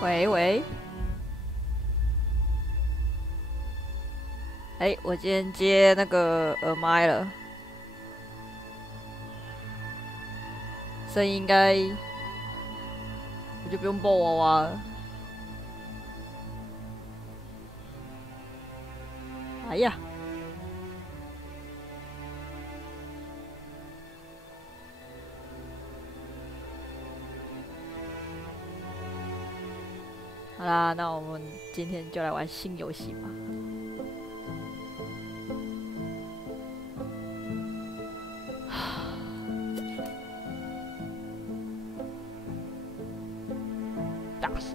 喂喂，我今天接那个耳麦了，声音应该我就不用抱娃娃了。哎呀，好啦，那我们今天就来玩新游戏吧。大声！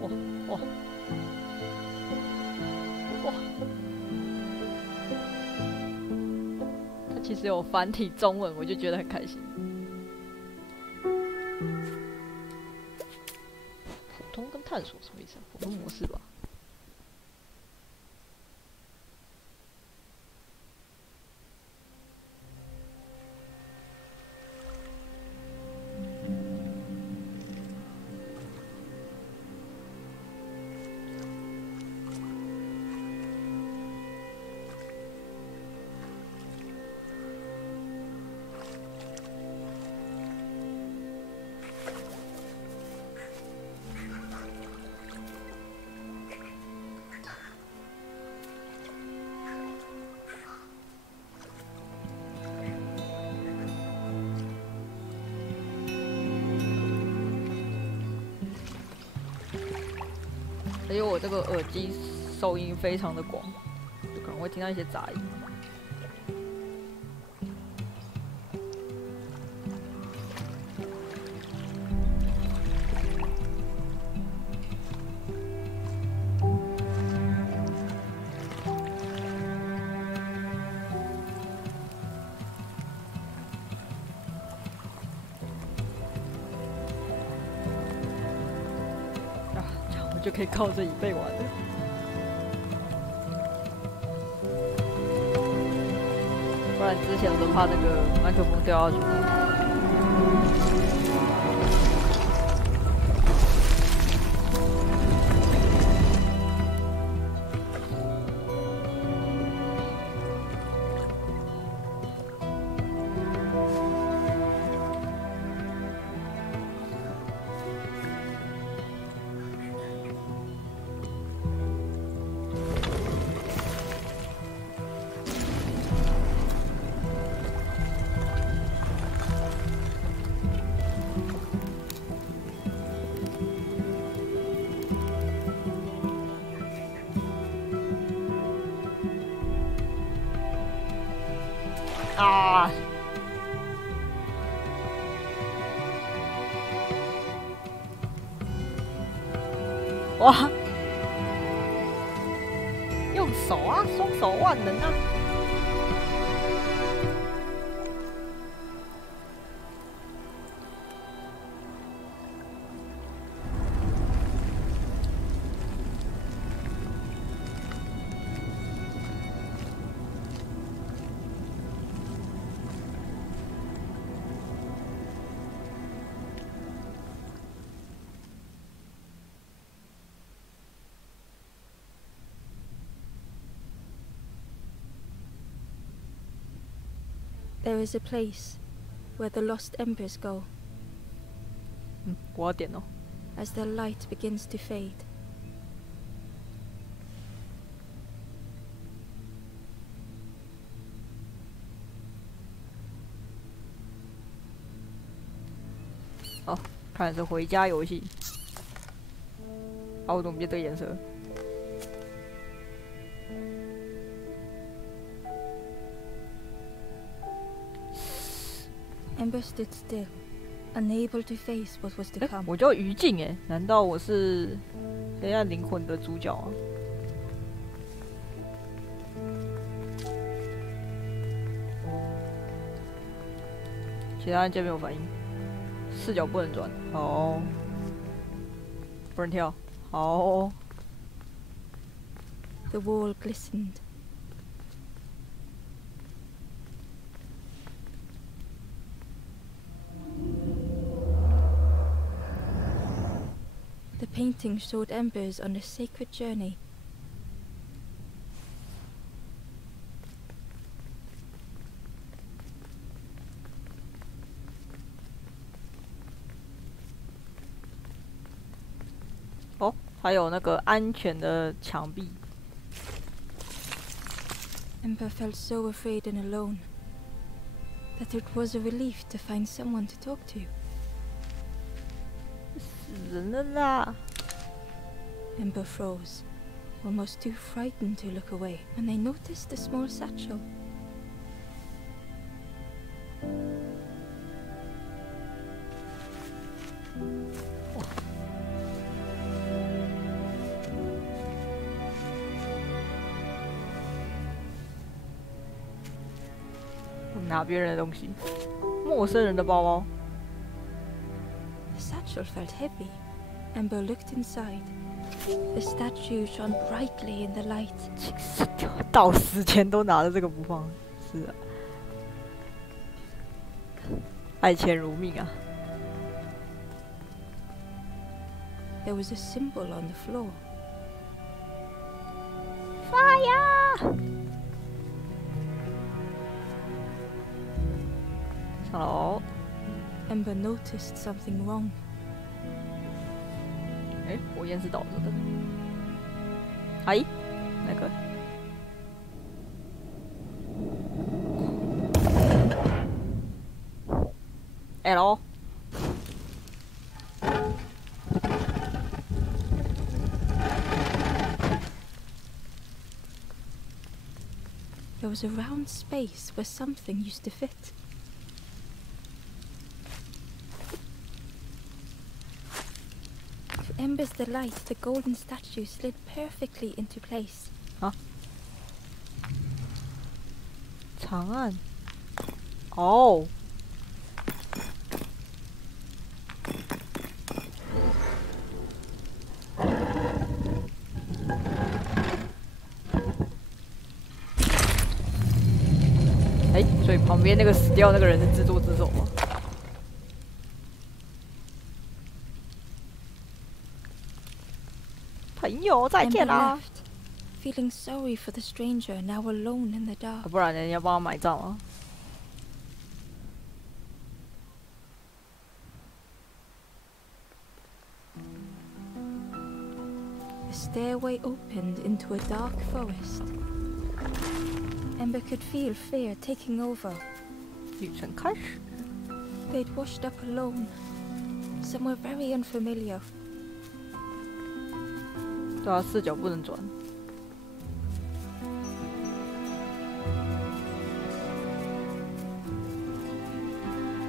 哇哇哇！它其实有繁体中文，我就觉得很开心。普通跟探索什么意思啊？普通模式吧。而且我这个耳机收音非常的广，就可能会听到一些杂音。啊，这样我就可以靠着椅背玩了。不然之前我都怕那个麦克风掉下去。啊！哇！用手啊，双手万能啊！There is a place where the lost embers go 我要点哦。as their light begins to fade. 哦，看来是回家游戏。啊，我怎么变这个颜色？ Ember stood still, unable to face what was to come. 我叫于静哎，难道我是黑暗灵魂的主角啊？其他人键没有反应，视角不能转，好，不能跳，好。 The wall glistened. The painting showed embers on a sacred journey.哦，还有那个安全的墙壁。 Ember felt so afraid and alone that it was a relief to find someone to talk to. 死人了啦！ Ember froze, almost too frightened to look away, when they noticed a small satchel. 拿别人的东西，陌生人的包包。 The satchel felt heavy. Ember looked inside. The statue shone brightly in the light. 到死前都拿着这个不放，是啊，爱钱如命啊。 There was a symbol on the floor. Fire! 上楼。 Ember noticed something wrong. 哎，火焰是倒着的。哎，那个。L。 There was a round space where something used to fit. To Ember's delight, the golden statue slid perfectly into place. 啊？长按。哦。哎，所以旁边那个死掉那个人是自作自受吗？ 朋友，再见啦！ Feeling sorry for the stranger now alone in the dark. 不然人家帮他买账啊。 The stairway opened into a dark forest. Ember could feel fear taking over. 旅程开始。 They'd washed up alone, somewhere very unfamiliar. 对啊，视角不能转。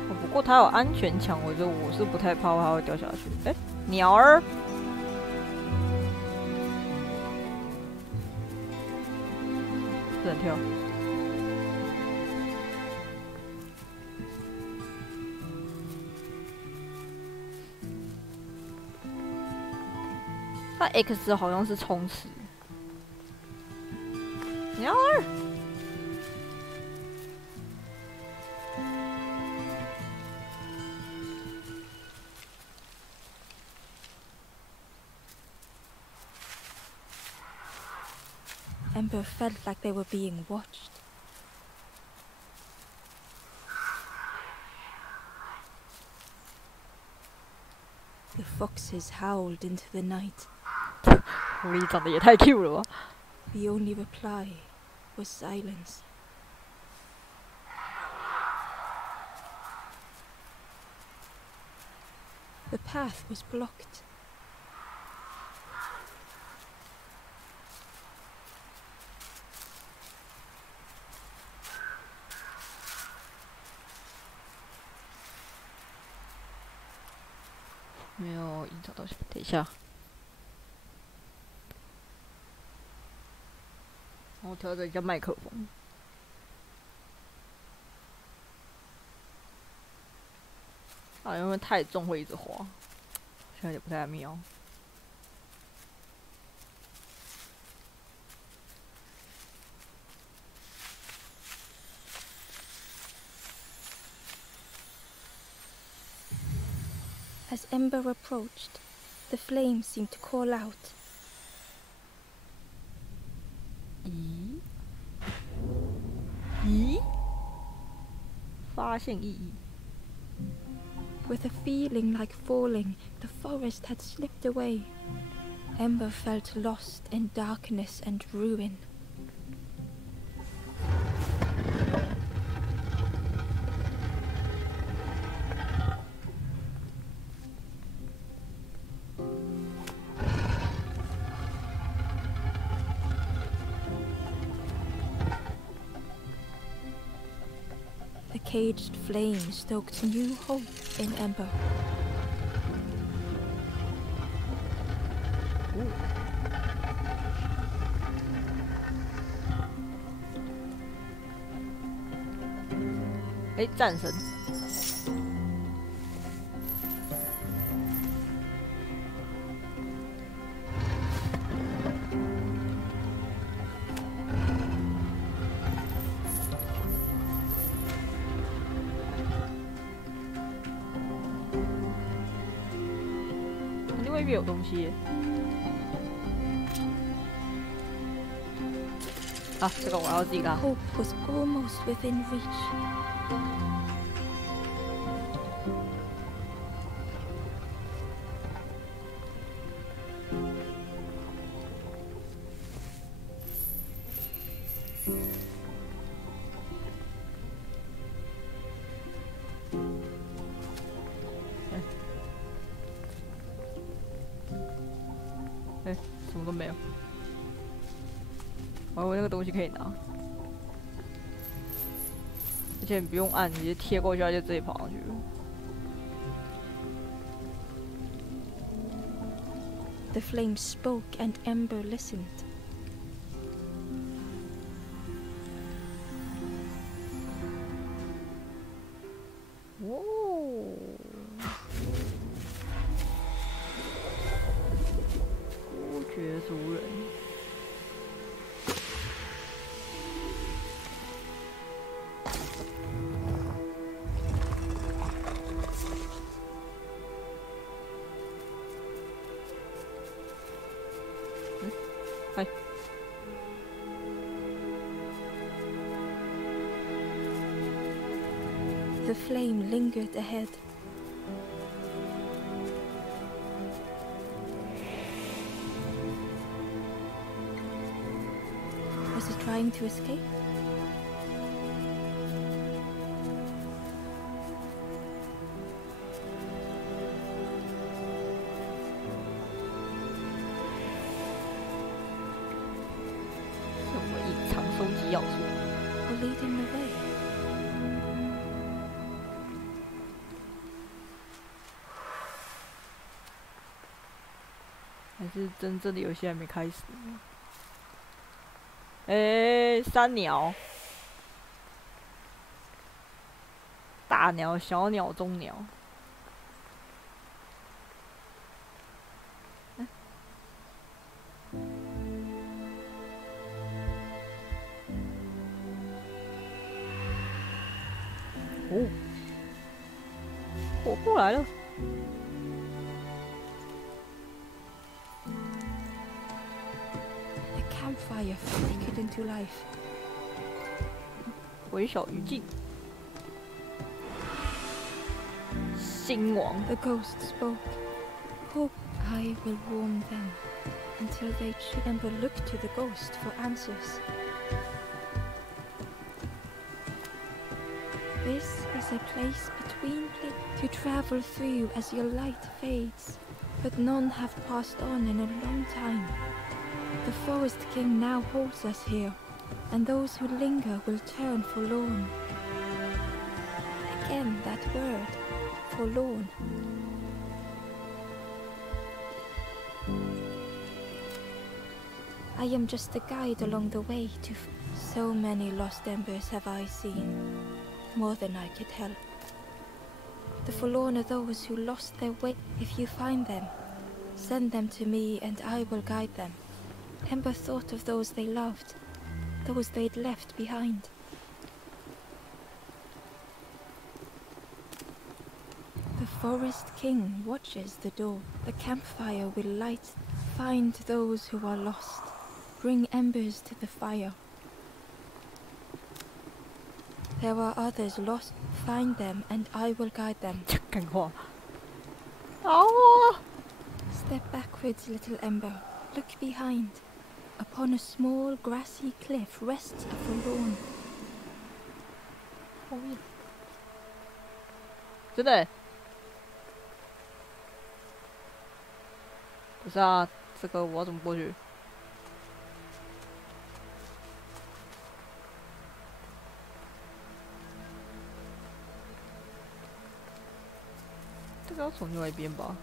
哦，不过它有安全墙，我是不太怕它会掉下去。哎，鸟儿。不能跳。那 X 好像是充实。鸟儿。 Ember felt like they were being watched. The foxes howled into the night. 狐狸长得也太 Q 了吧！ The only reply was silence. The path was blocked. .没有隐藏到，等一下。然后调整一下麦克风。啊，因为太重会一直滑，现在也不太妙。As Ember approached, The flame seemed to call out. 咦？发现意义。 With a feeling like falling, the forest had slipped away. Ember felt lost in darkness and ruin. The caged flame stoked new hope in Ember. 哎，战神。未必有东西。啊，这个我要自己干。 Hope was almost within reach.哎，什么都没有。我以为那个东西可以拿，而且你不用按，直接贴过去，它就自己跑上去了。 The flame spoke and Ember listened. Whoa. 孤绝族人。はい。 The flame lingered ahead. Was it trying to escape? Or leading the way? 还是真正的游戏还没开始。哎，山鸟、大鸟、小鸟、中鸟。哦，我过来了。 Campfire flickered into life. 微小于镜，星王。 The ghost spoke. Hope I will warn them until they should Ember look to the ghost for answers. This is a place between to travel through as your light fades, but none have passed on in a long time. The Forest King now holds us here, and those who linger will turn forlorn. Again that word, forlorn. I am just a guide along the way to so many lost embers have I seen, more than I could help. The forlorn are those who lost their way. If you find them, send them to me and I will guide them. Ember thought of those they loved, those they'd left behind. The Forest King watches the door. The campfire will light. Find those who are lost. Bring embers to the fire. There are others lost. Find them, and I will guide them. 干话。好啊！ Step backwards, little Ember. Look behind. Upon a small grassy cliff rests a forlorn. 后面。真的？不是啊，这个我要怎么过去？这个要从另外一边吧？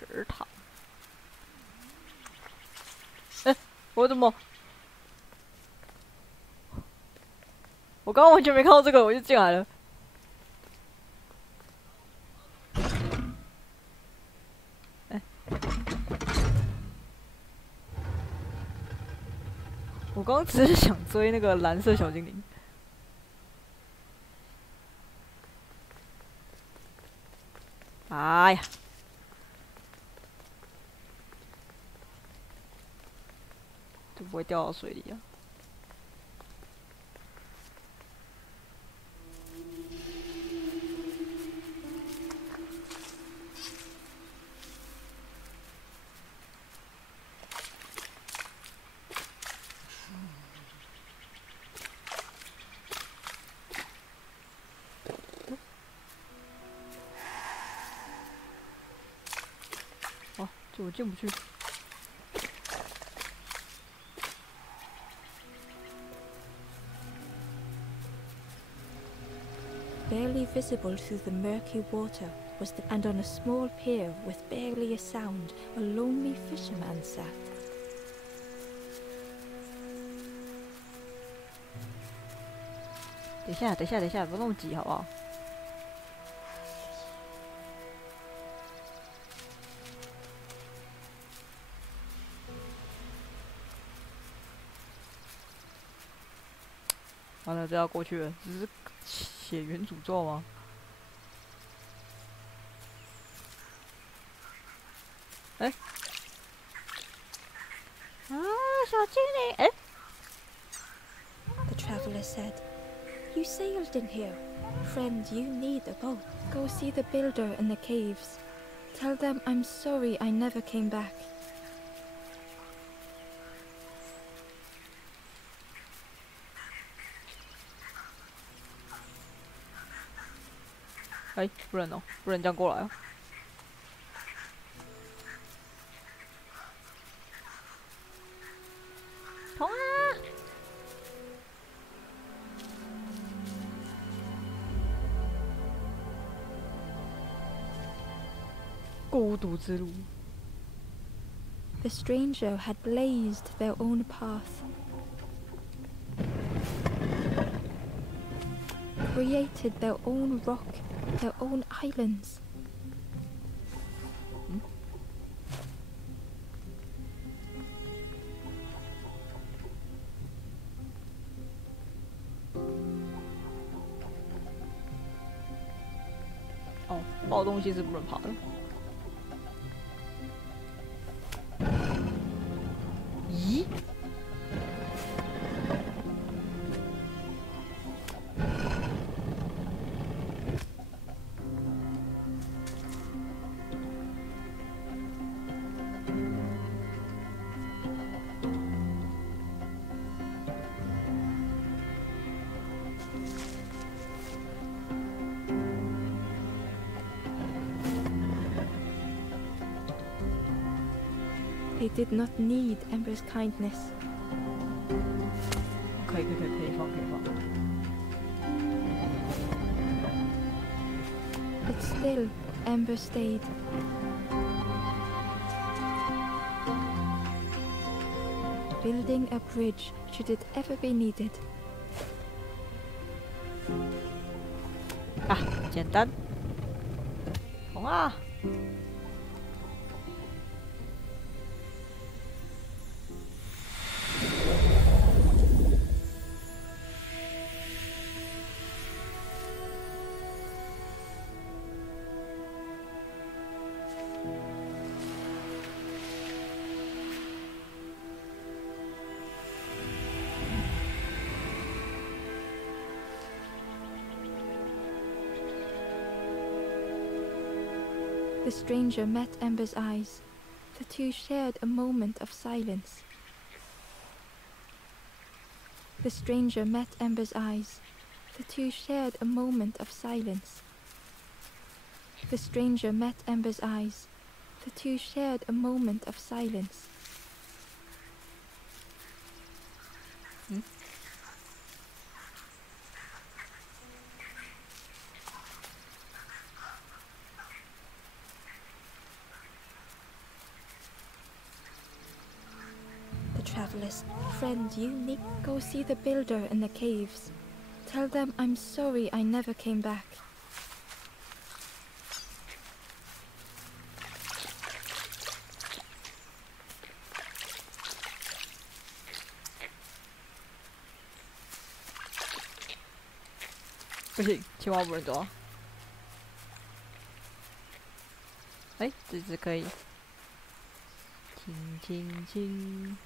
食堂。哎，我怎么？我刚刚完全没看到这个，我就进来了。哎，我刚刚只是想追那个蓝色小精灵。哎呀！ 就不会掉到水里啊！哦，这我进不去。 Barely visible through the murky water was the, and on a small pier with barely a sound, a lonely fisherman sat. 等一下，不要那么急，好不好？完了，这要过去了，只是血缘诅咒吗？哎，啊，小精灵，哎。 The traveler said, "You sailed in here. Friend, you need a boat. Go see the builder in the caves. Tell them I'm sorry I never came back." 哎，不能哦，不能这样过来哦。痛啊！孤独之路。 The stranger had blazed their own path, created their own rock, their own islands. Oh, 爆东西是不能爬的。咦？ They did not need Ember's kindness. 可以放。 But still, Ember stayed. building a bridge should it ever be needed. 啊，简单。红啊！ The stranger met Ember's eyes. The two shared a moment of silence. The stranger met Ember's eyes. The two shared a moment of silence. The stranger met Ember's eyes. The two shared a moment of silence. Travelers, friend, you need go see the builder in the caves. Tell them I'm sorry I never came back.不行，青蛙不能抓。哎，这只可以。轻轻轻。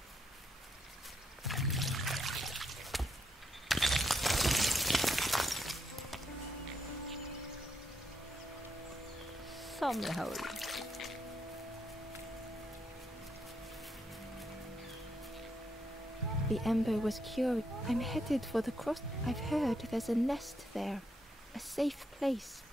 上面还有人。The Ember was curious. I'm headed for the cross. I've heard there's a nest there, a safe place. "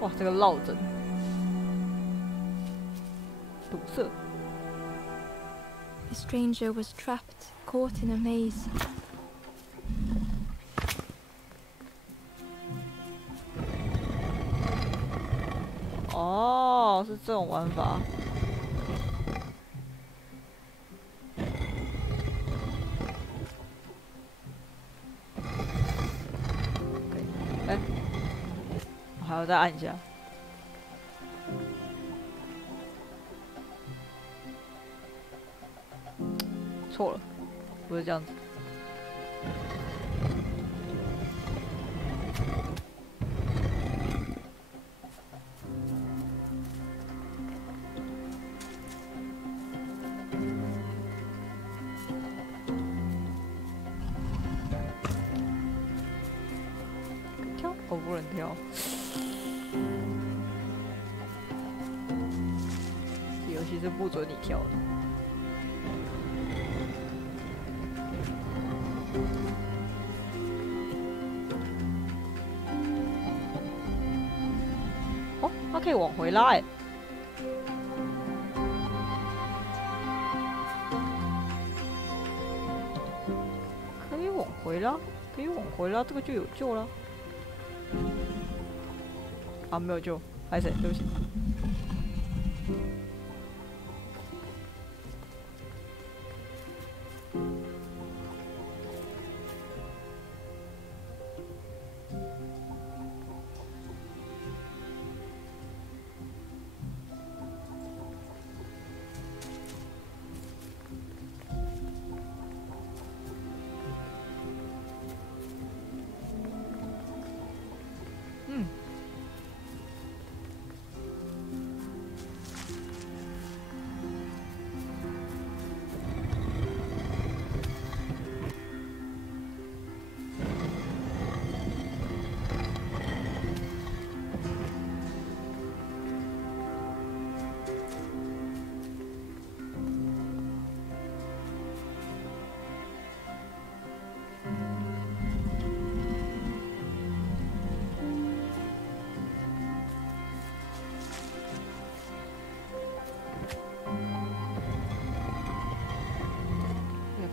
哇，这个落枕，堵塞。 The stranger was trapped, caught in a maze. 哦，是这种玩法。哎，我还要再按一下。错了，不是这样子。 跳，我不能跳。这游戏是不准你跳的。哦，它可以往回拉哎。可以往回拉，可以往回拉，这个就有救了。 啊，没有救，拍谁？对不起。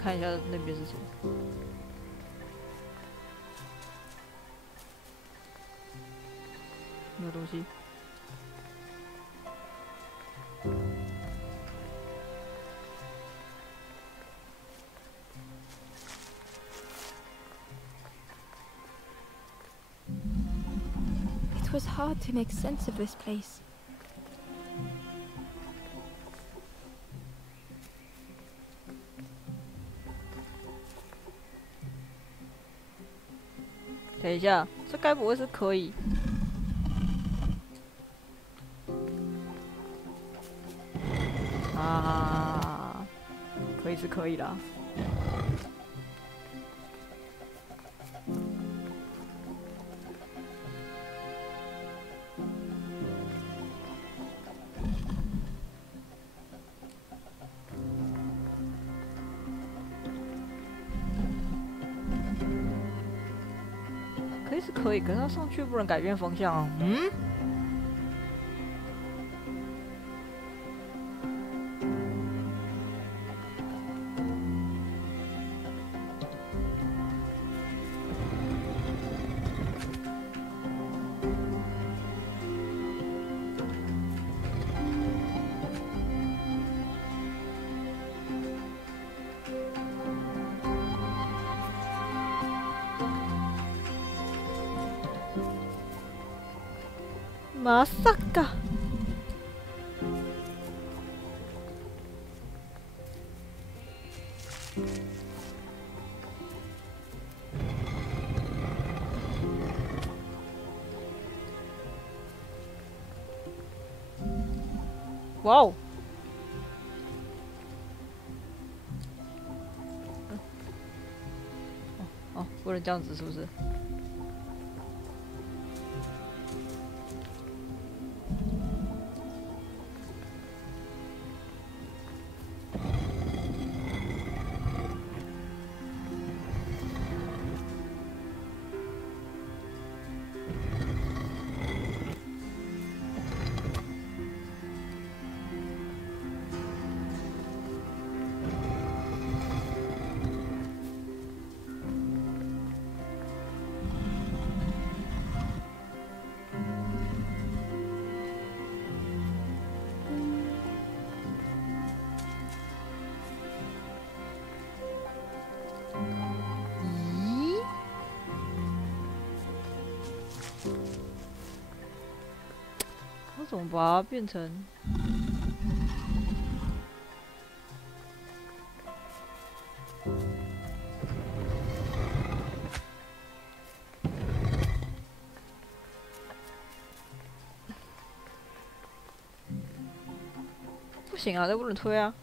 看一下那边是什么。没有东西。It was hard to make sense of this place. 等一下，这该不会是可以？啊，可以是可以啦。可以是可以，可是它上去不能改变方向啊。嗯？まさか。哇哦！哦，不能这样子，是不是？我怎么把它变成？不行啊，这不能推啊！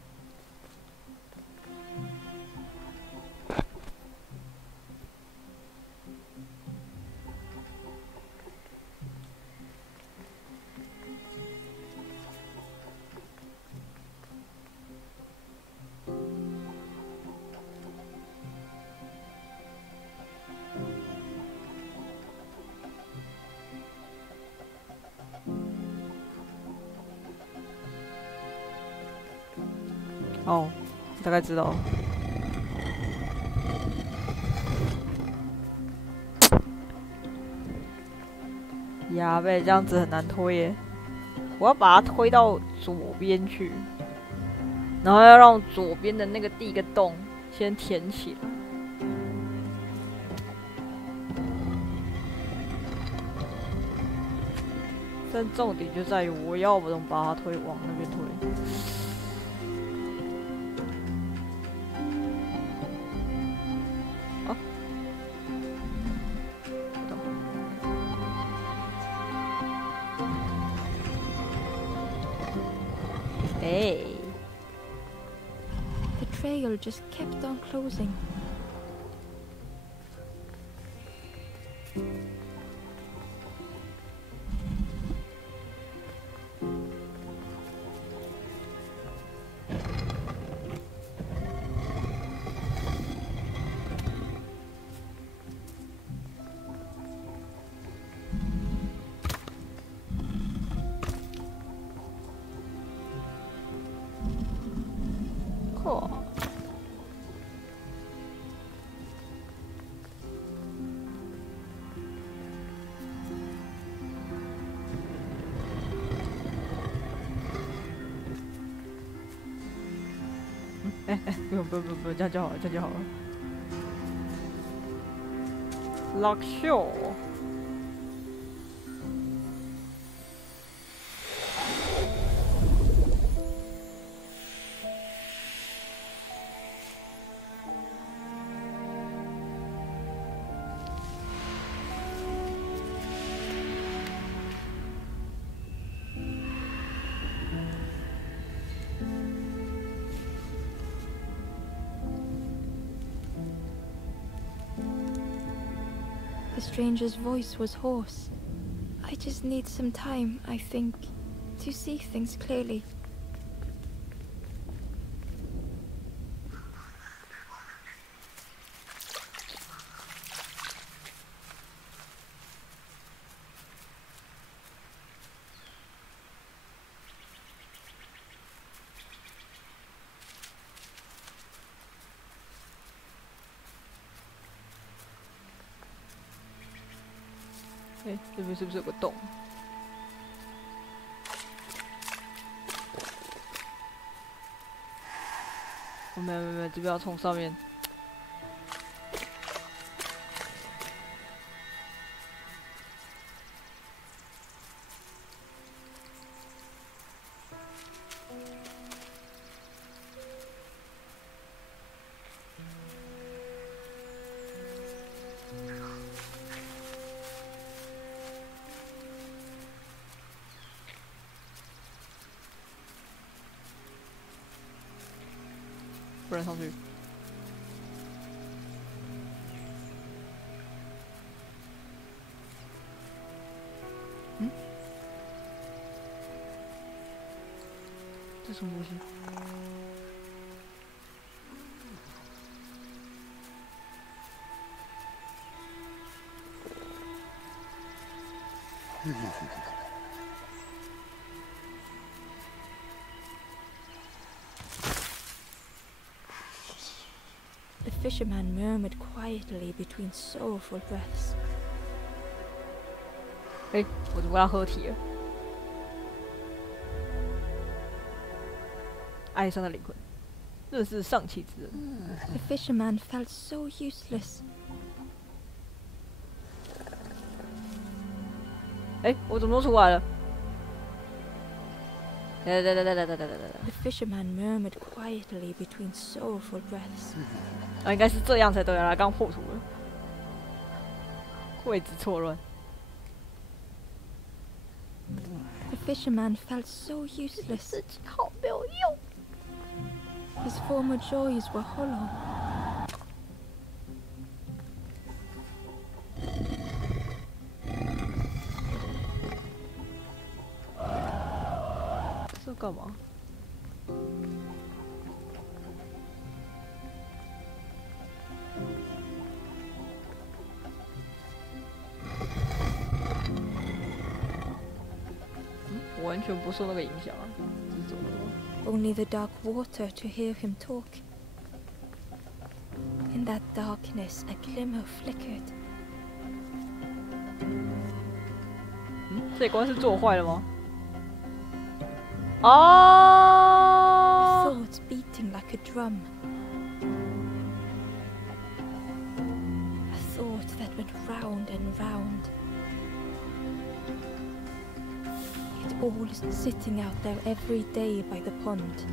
哦，大概知道了。呀呗，这样子很难推耶。我要把它推到左边去，然后要让左边的那个第一个洞先填起来。但重点就在于我要不能把它推往那边推。Hey. The trail just kept on closing. Cool. 不用，这样就好了，这样就好了。Lock show。The stranger's voice was hoarse. I just need some time, I think, to see things clearly.这边是不是有个洞？没有，这边要从上面。不然上去。嗯？这什么东西？The fisherman murmured quietly between sorrowful breaths. 我怎么要合体了？哀伤的灵魂，认识上气之人。The fisherman felt so useless. 我怎么都出来了？The fisherman murmured quietly between sorrowful breaths. 应该是这样才对啊！刚破土了，位置错乱。The fisherman felt so useless. 自己好没有用。His former joys were hollow. 这干嘛？我完全不受那个影响啊！这是怎么了？ Only the dark water to hear him talk. In that darkness, a glimmer flickered. 这一关是做坏了吗？哦 Thoughts beating like a drum. A thought that went round and round. It all sitting out there every day by the pond.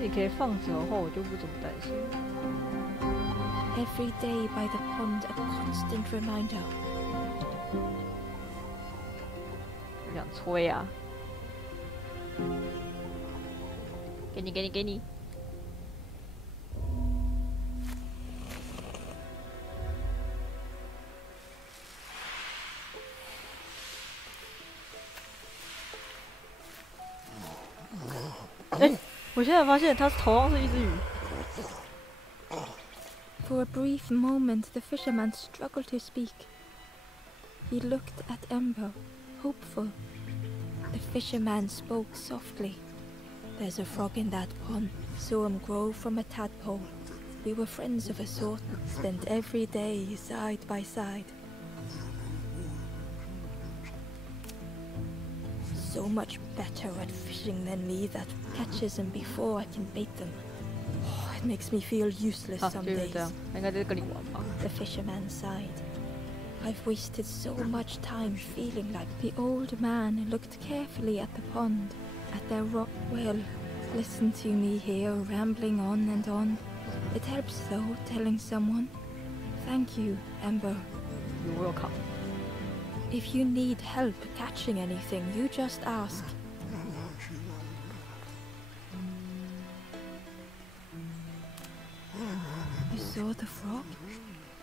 你可以放着的话，我就不怎么担心。Every day by the pond, a constant reminder. 我想吹啊！给你！我现在发现它头上是一只鱼。For a brief moment, the fisherman struggled to speak. He looked at Ember, hopeful. The fisherman spoke softly. There's a frog in that pond. Saw him grow from a tadpole. We were friends of a sort, spent every day side by side. so much better at fishing than me that catches them before I can bait them. Oh, it makes me feel useless 好， some 就是这 days. 样，应该就是跟你玩吧。 The fisherman sighed. I've wasted so much time feeling like the old man looked carefully at the pond, at their rock. Well, listen to me here rambling on and on. It helps though, telling someone. Thank you, Ember. You're welcome. If you need help catching anything, you just ask. You saw the frog?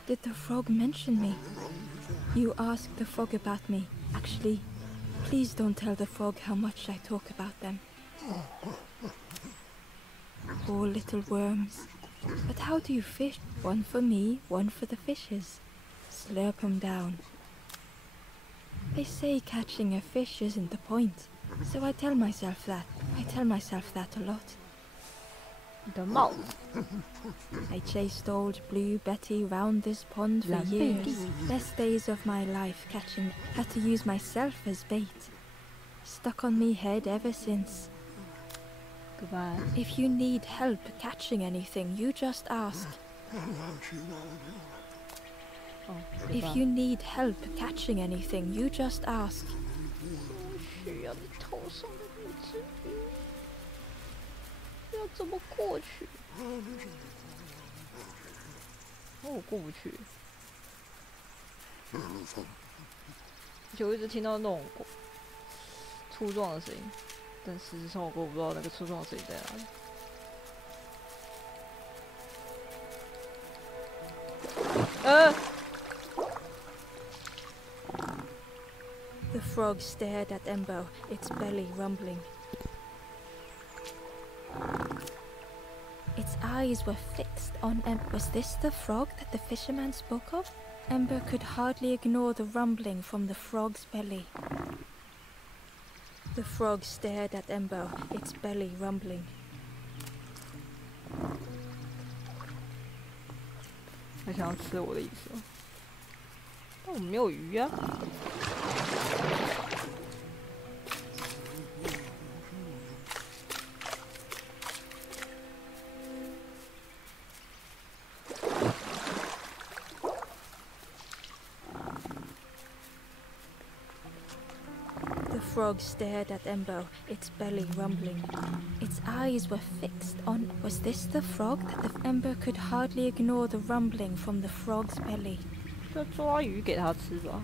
Did the frog mention me? You asked the frog about me. Actually, please don't tell the frog how much I talk about them. Poor little worms. But how do you fish? One for me, one for the fishes. Slurp 'em down. They say catching a fish isn't the point, so I tell myself that. I tell myself that a lot. 你的帽子， I chased old Blue Betty round this pond for years. Best days of my life catching. Had to use myself as bait. Stuck on me head ever since. Goodbye. If you need help catching anything, you just ask. 哦 If you need help catching anything, you just ask. 需要你头上的那只鱼，要怎么过去？哦，我过不去。而且我一直听到那种粗壮的声音，但事实上我不知道那个粗壮的声音在哪里。The frog stared at Ember, its belly rumbling. Its eyes were fixed on Ember. Was this the frog that the fisherman spoke of? Ember could hardly ignore the rumbling from the frog's belly. The frog stared at Ember, its belly rumbling. 他想要吃我的意思哦，但我没有鱼啊。The frog stared at Ember, its belly rumbling. Its eyes were fixed on. Was this the frog that the Ember could hardly ignore the rumbling from the frog's belly? 就抓鱼给他吃吧。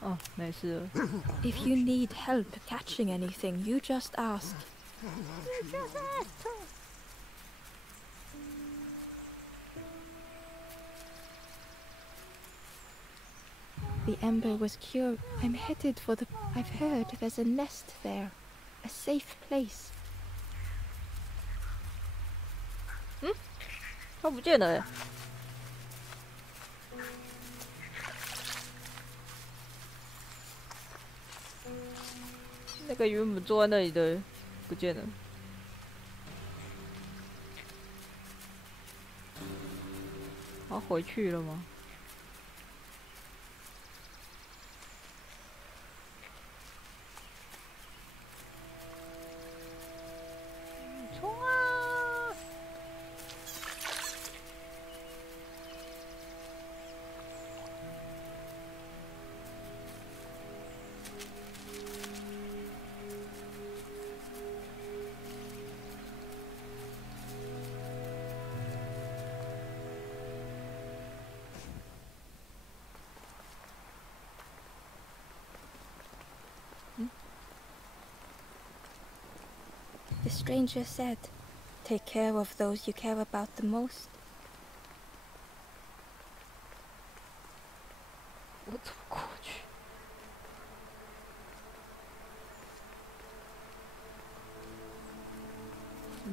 哦，没事了。 If you need help catching anything, you just ask. The Ember was curious. I'm headed for the... I've heard there's a nest there. A safe place. 他不见了耶。那个原本坐在那里的不见了。他回去了吗？冲啊！ The stranger said, take care of those you care about the most. 我怎么过去？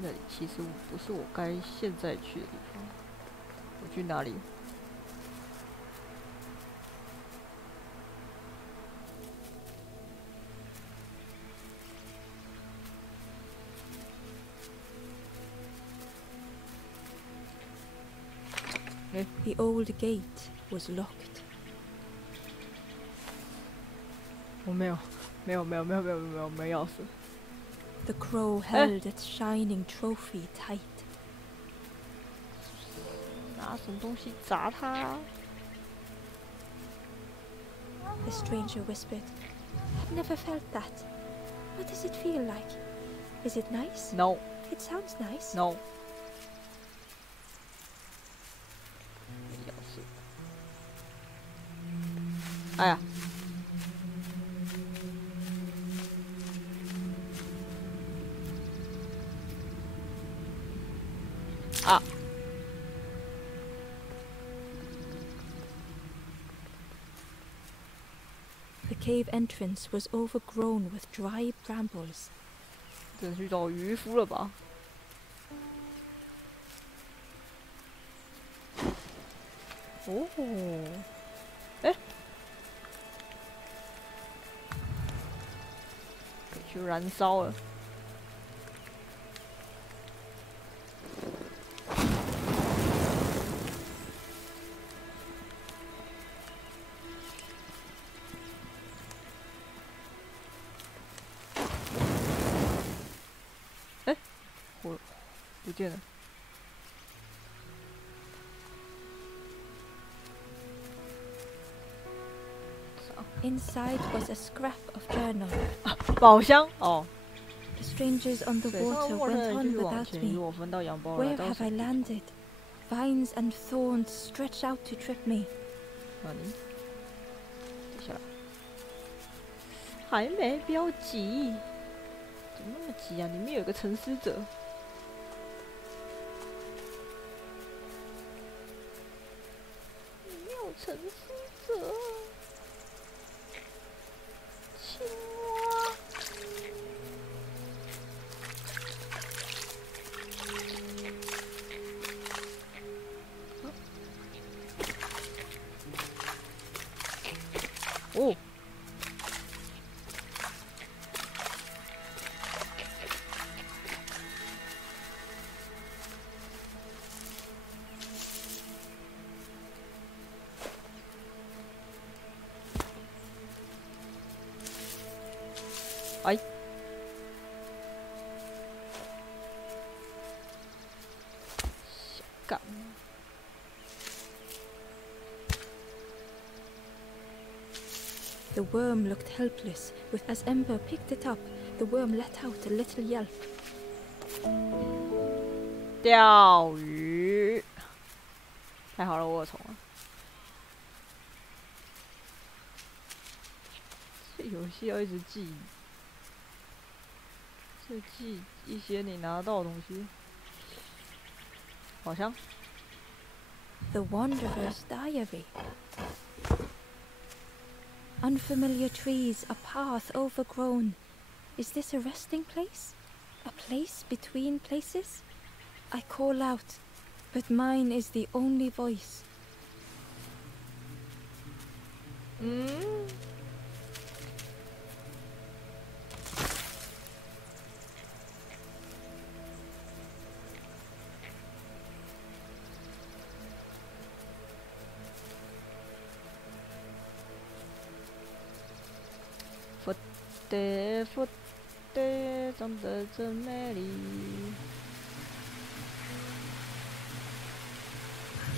那里其实不是我该现在去的地方。我去哪里？ The old gate was locked. 我没有钥匙。The crow held its shining trophy tight. 拿什么东西砸它？ The stranger whispered, "I've never felt that. What does it feel like? Is it nice? No. It sounds nice." No. 钥匙。哎呀！啊！ The cave entrance was overgrown with dry brambles. 真去找渔夫了吧？哦，哎，可以去燃烧了。哎，我不见了。 Inside was a scrap of journal. 宝箱哦。 The strangers on the 水上 water 陌生 went 人 on 继续往 without 前，与 me. 我分道扬镳。 Where 来到 have I landed? Vines and thorns stretch out to trip me. 哪里？接下来还没，不要急，怎么那么急啊？里面有个沉思者。里面有沉思者。 青蛙，哦，哎。 干。 The worm looked helpless. As Ember picked it up, the worm let out a little yelp. 钓鱼，太好了，我有虫了。这游戏要一直记，就记一些你拿到的东西。好像。 The Wanderer's Diary. Unfamiliar trees, a path overgrown. Is this a resting place? A place between places? I call out, but mine is the only voice. 嗯。 佛得长得真美丽。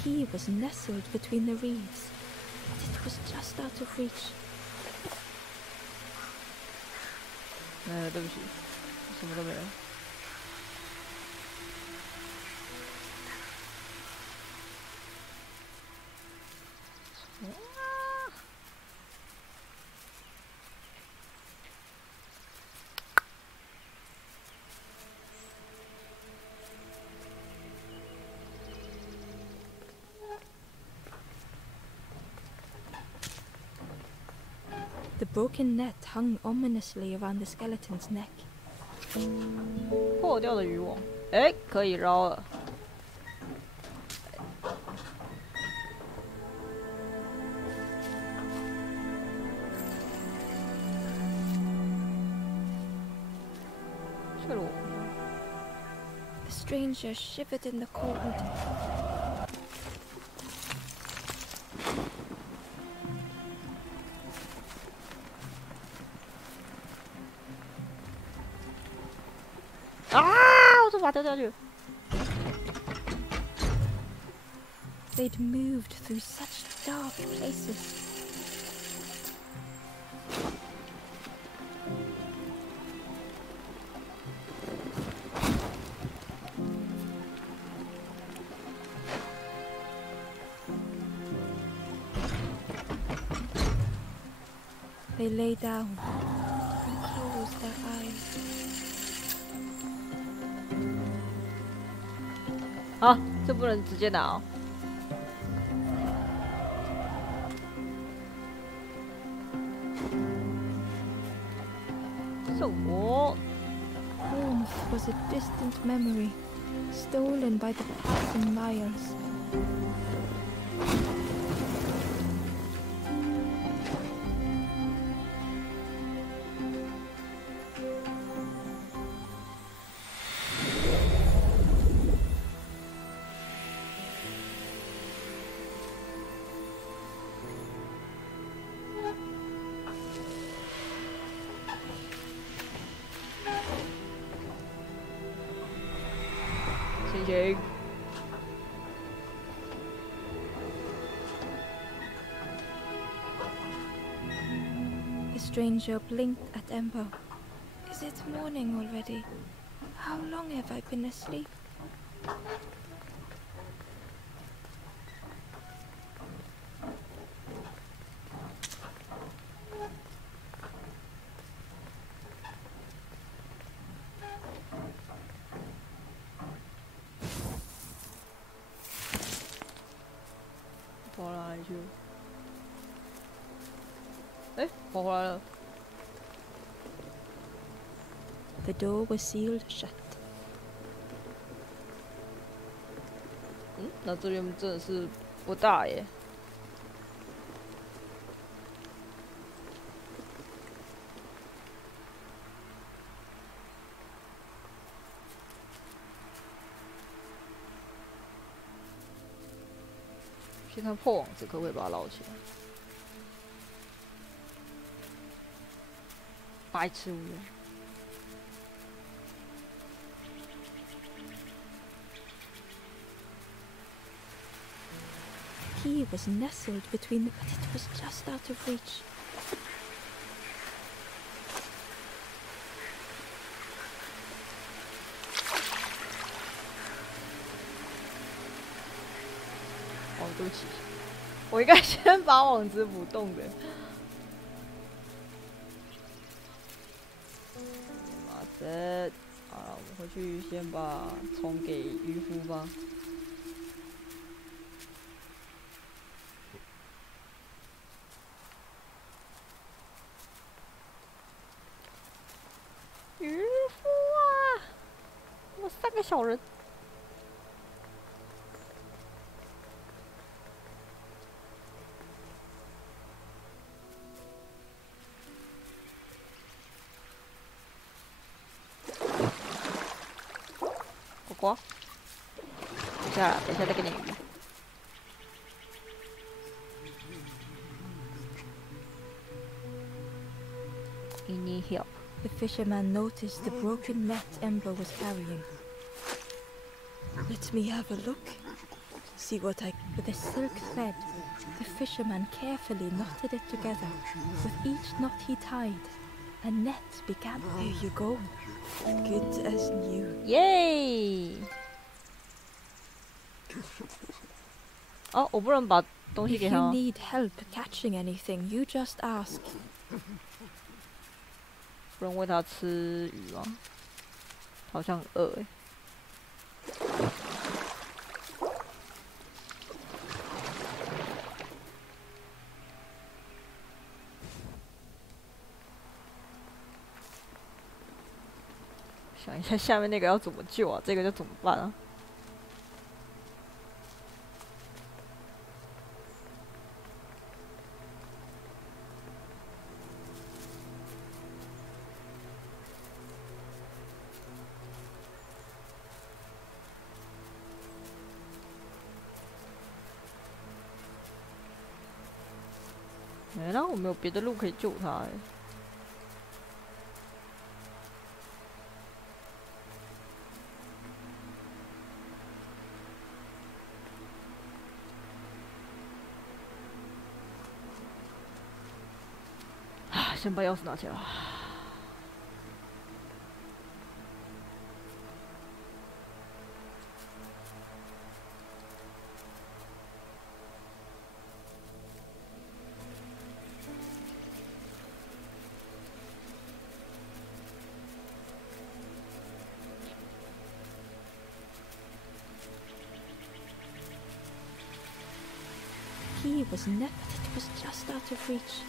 He was nestled between the reeds, but it was just out of reach. 对不起，什么都没有。The broken net hung ominously around the skeleton's neck. 破掉的渔网，哎，可以捞了。去了我。 The stranger shivered in the cold. 啊！我就把它掉下去。 They'd moved through such dark places. They lay down and closed their eyes. 啊，这不能直接拿哦。什么？ Warmth was a distant memory, stolen by the passing miles. The stranger blinked at Ember. Is it morning already? How long have I been asleep? The door was sealed shut. 嗯，那这边真的是不大耶。去看破网子可不可以把它捞起来？白痴无聊。 He was nestled between the, but it was just out of reach. Oh, 对不起，我应该先把网子补动的。马子，好了，我们回去先把虫给渔夫吧。 渔夫啊！我3个小人。果果，等下啦，等下再给你鱼。You need help. The fisherman noticed the broken net Ember was carrying. Let me have a look. See what I... With a silk thread, the fisherman carefully knotted it together. With each knot he tied, a net began... There you go. Good as new. Yay! 哦，我不能把东西 If 给 you 他。 need help catching anything, you just ask. 不能喂它吃鱼吗？好像很饿哎。想一下下面那个要怎么救啊？这个要怎么办啊？没了，我没有别的路可以救他哎。先把钥匙拿起来。Key was never. It was just out of reach.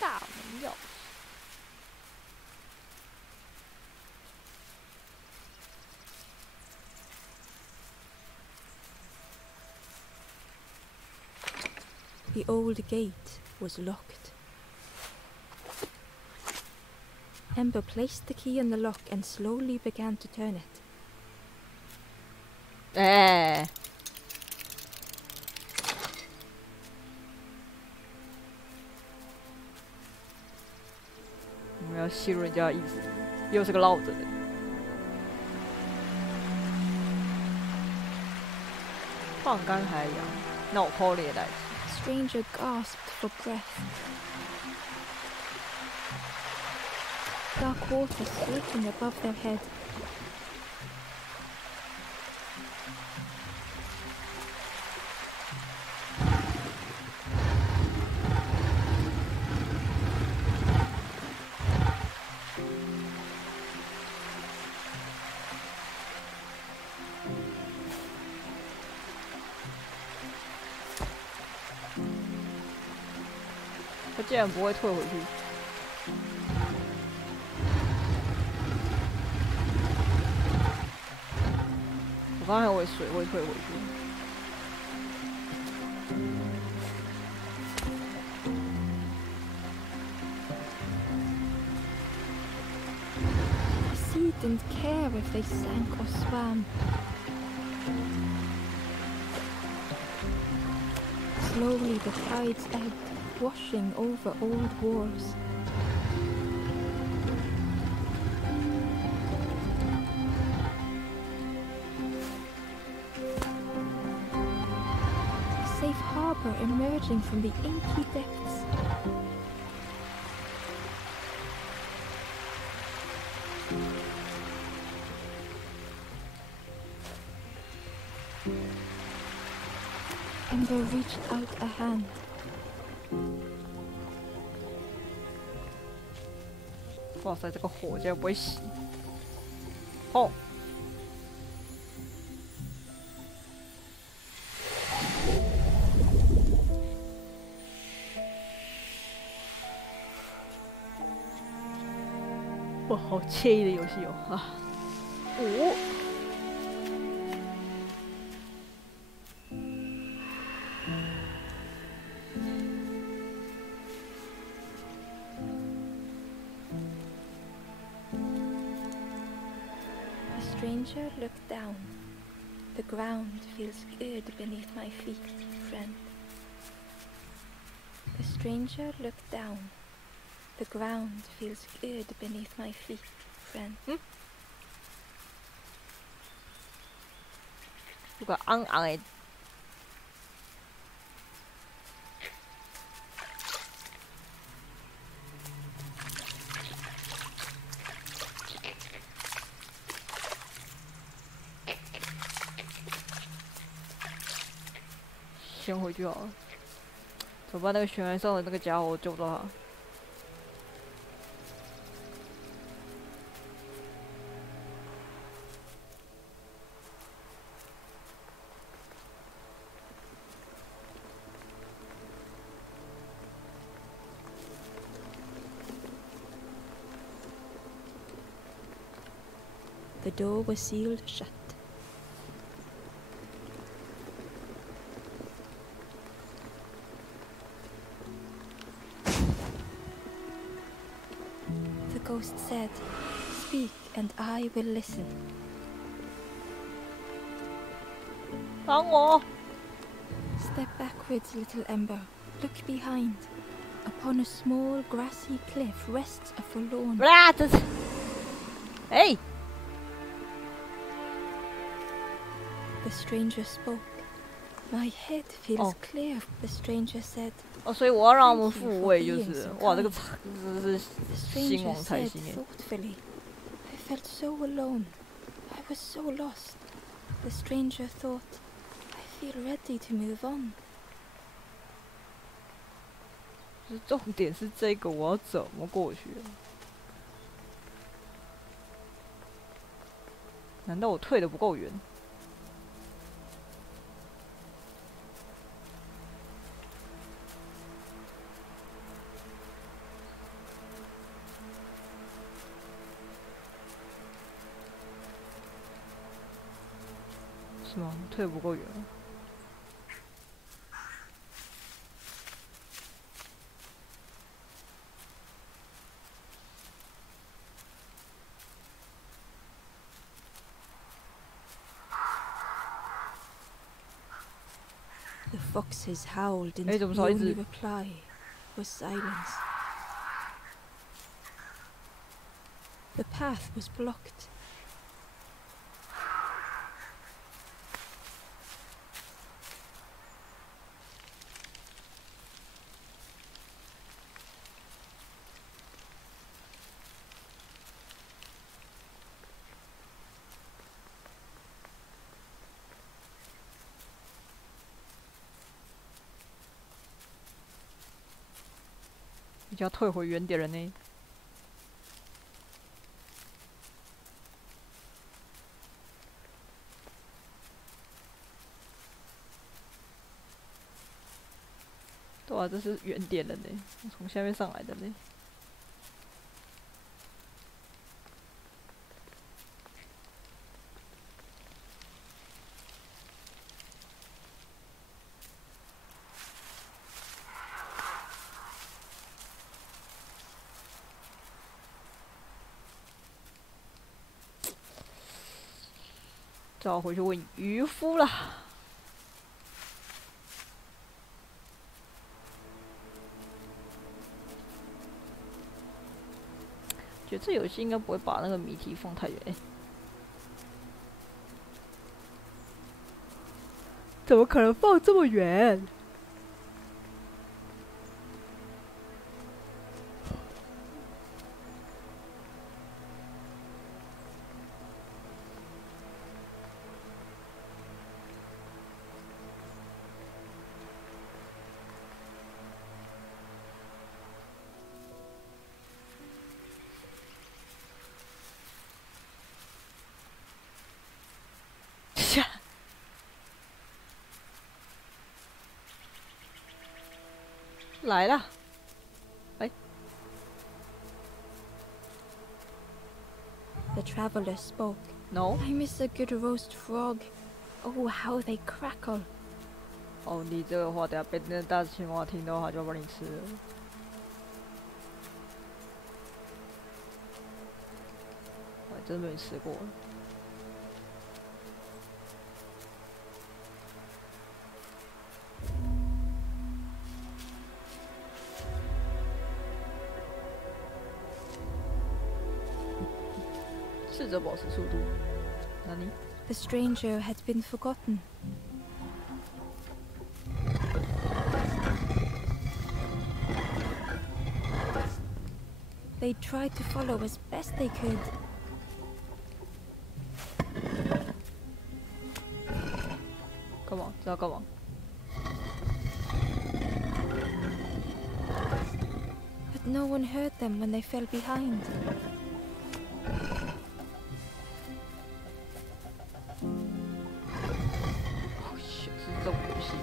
大门钥匙。The old gate was locked. Ember placed the key in the lock and slowly began to turn it. 哎，我们要泄露人家的意思，又是个绕着的。放干海洋，那我抛猎来。 Stranger gasped for breath. Dark water floating above their head. 他竟然不会退回去。我刚才以为水会退回去。The sea didn't care if they sank or swam. Slowly the tides ebbed, washing over old walls. A safe harbor emerging from the inky depths. Ember reached out a hand. 哇塞，这个火竟然不会熄！哦，哇，好惬意的游戏哦！啊，哦。 The stranger looked down. The ground feels good beneath my feet, friend. The stranger looked down. The ground feels good beneath my feet, friend. 有个昂昂的。 先回去好了。怎么办？那个悬崖上的那个家伙，我救不到他。The door was sealed shut. The ghost said, "Speak, and I will listen." 帮我！ Step backwards, little Ember. Look behind. A On a small grassy cliff rests a forlorn. 不啦，这是，哎， The stranger spoke. My head feels clear. The stranger said. 哦，所以我要让他们复位，就是哇，这个真是 The 新 stranger 王才 said 行哎。 thoughtfully. I felt so alone. I was so lost. The stranger thought. I feel ready to move on. 重点是这个，我要怎么过去？难道我退的不够远？是吗？退的不够远。 The foxes howled, and 哎， the 怎么少一 only 只？ reply was silence. The path was blocked.已经要退回原点了呢。对啊，这是原点了呢，我从下面上来的呢。只好回去问渔夫了。觉得这游戏应该不会把那个谜题放太远。欸，怎么可能放这么远？来了，哎， The traveler spoke. no， I miss a good roast frog. Oh, how they crackle. 哦，你这个话等下被那大青蛙听到，他就要把你吃了。我还真没吃过。试着保持速度。哪里？ The stranger had been forgotten. They tried to follow as best they could. Come on，知道干嘛？ But no one heard them when they fell behind. Oh shit，是这种游戏。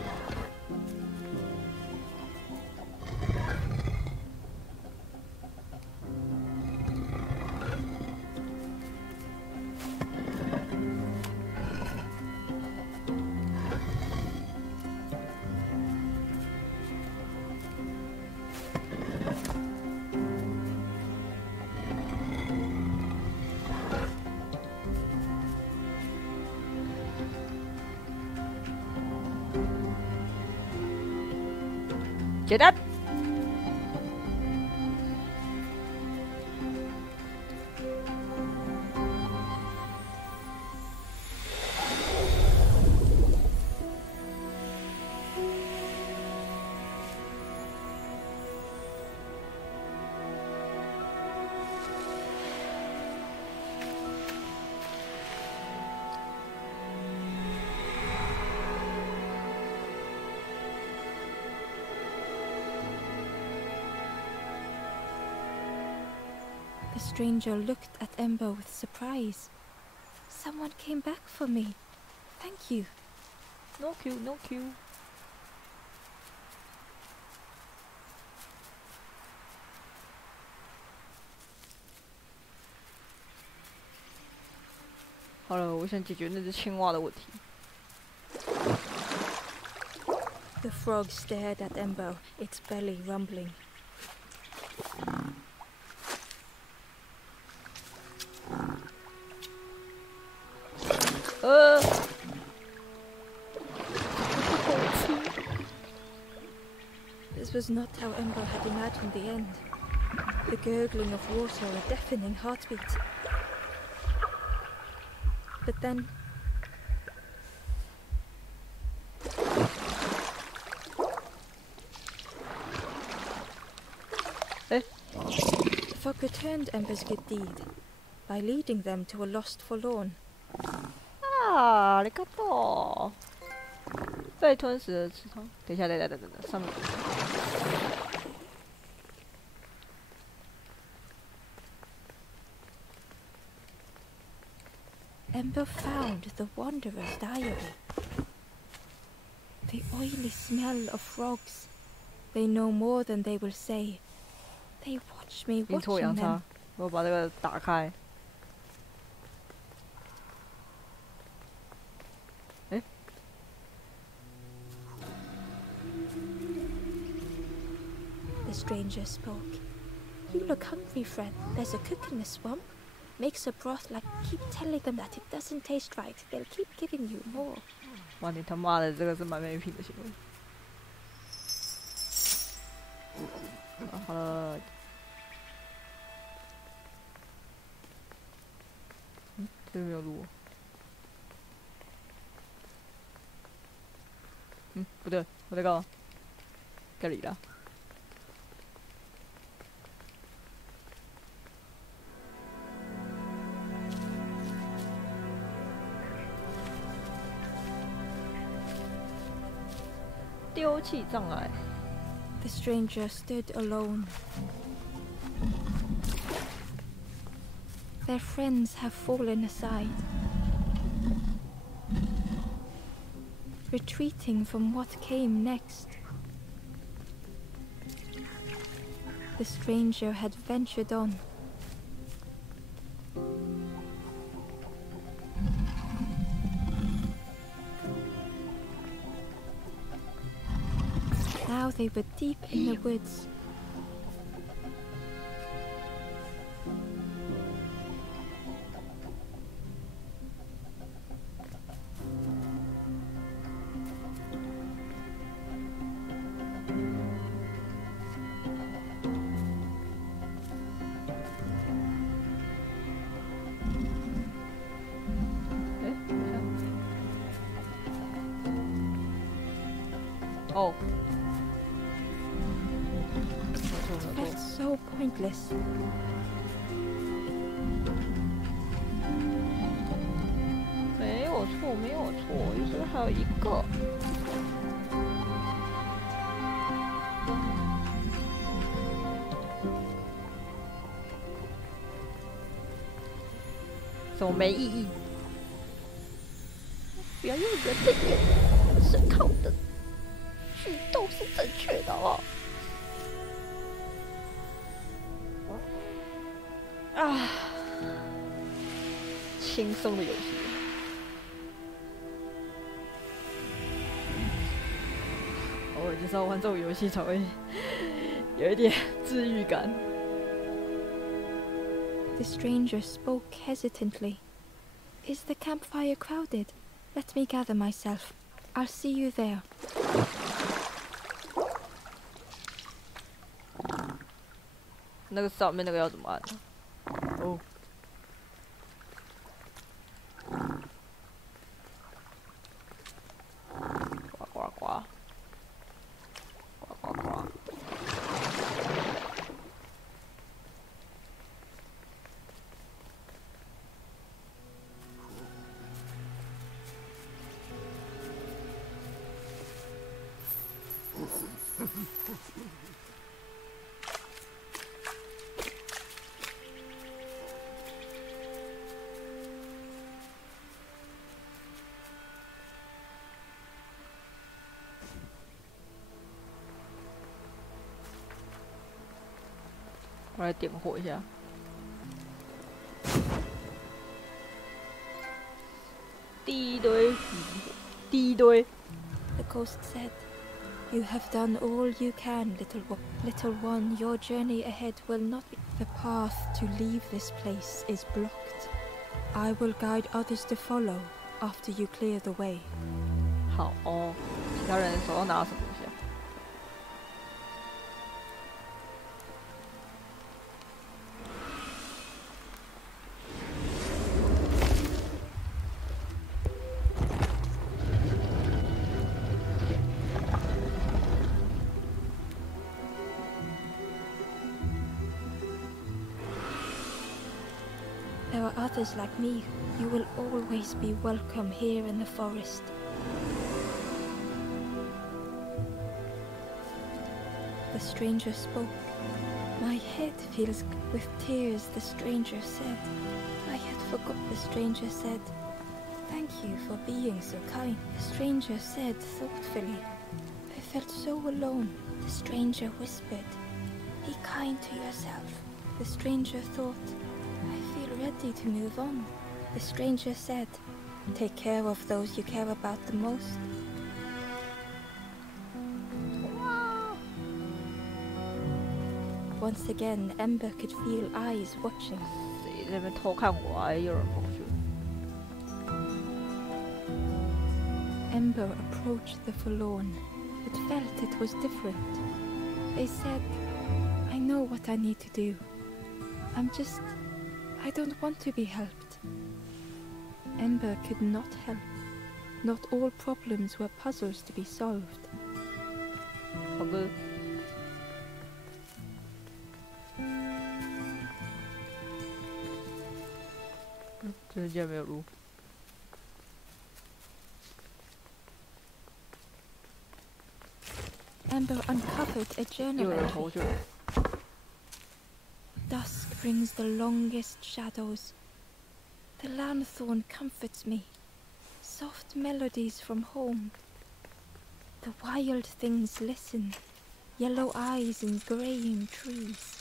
Get up！ The stranger looked at Ember with surprise. Someone came back for me. Thank you. No Q, no Q。好了，我想解决那只青蛙的问题。The frog stared at Ember, its belly rumbling. This was not how Ember had imagined the end. The gurgling of water, a deafening heartbeat. But then... Eh? The frog returned Ember's good deed by leading them to a lost forlorn. 啊，你看到被吞噬的池塘。等一下，等，上面。Ember found the Wanderer's diary. The oily smell of frogs. They know more than they will say. They watch me 阴错阳 watching 差 them.，我把这个打开。哎， The stranger spoke. You look hungry, friend. There's a cook in the swamp. Makes a broth like... Keep telling them that it doesn't taste right. They'll keep giving you more. 哇，你他妈的，这个是蛮没品的行为。好了。这边没有录。不对，我在干嘛？这里了。丢弃障碍。 The stranger stood alone. Their friends have fallen aside, retreating from what came next. The stranger had ventured on. Now they were deep in the woods. Oh. That's so pointless. 没有错，没有错，就是还有一个。什么没意义？不要用人的眼，是靠的。举动是正确的哦。啊，轻松的游戏。偶尔就是要玩这种游戏才会有一点治愈感。The stranger spoke hesitantly. Is the campfire crowded? Let me gather myself. I'll see you there. 那个上面那个要怎么按呢？哦。呱呱呱。呱呱呱。来点火一下。第一堆，第一堆。The ghost said, "You have done all you can, little one. Your journey ahead will not be. The path to leave this place is blocked. I will guide others to follow after you clear the way." 好哦，其他人手上拿什么东西啊？There are others like me. You will always be welcome here in the forest. The stranger spoke. My head fills with tears, the stranger said. I had forgot, the stranger said. Thank you for being so kind, the stranger said thoughtfully. I felt so alone, the stranger whispered. Be kind to yourself, the stranger thought. I feel ready to move on, the stranger said. Take care of those you care about the most. Once again, Ember could feel eyes watching. 谁在那边偷看我啊？有人过去。Ember approached the forlorn, but felt it was different. They said, I know what I need to do. I don't want to be helped. Ember could not help. Not all problems were puzzles to be solved. 好的。这竟然没有路。Ember uncovered a journal 有人 entry. 头去。Dusk brings the longest shadows. The lanthorn comforts me. Soft melodies from home. The wild things listen. Yellow eyes in graying trees.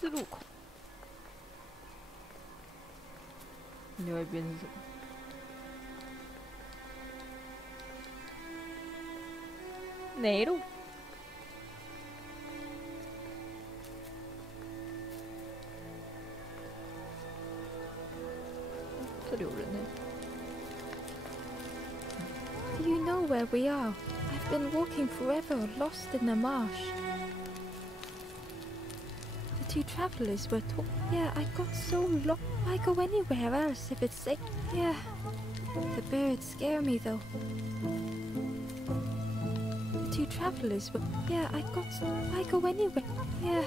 十字路口。另外一边是什么？哪路？这里有人呢。Do you know where we are? I've been walking forever, lost in the marsh. The two travelers were talking. Yeah, I got so lost. Why go anywhere else if it's safe? Yeah. The birds scare me though. The two travelers were. Yeah, Why go anywhere? Yeah.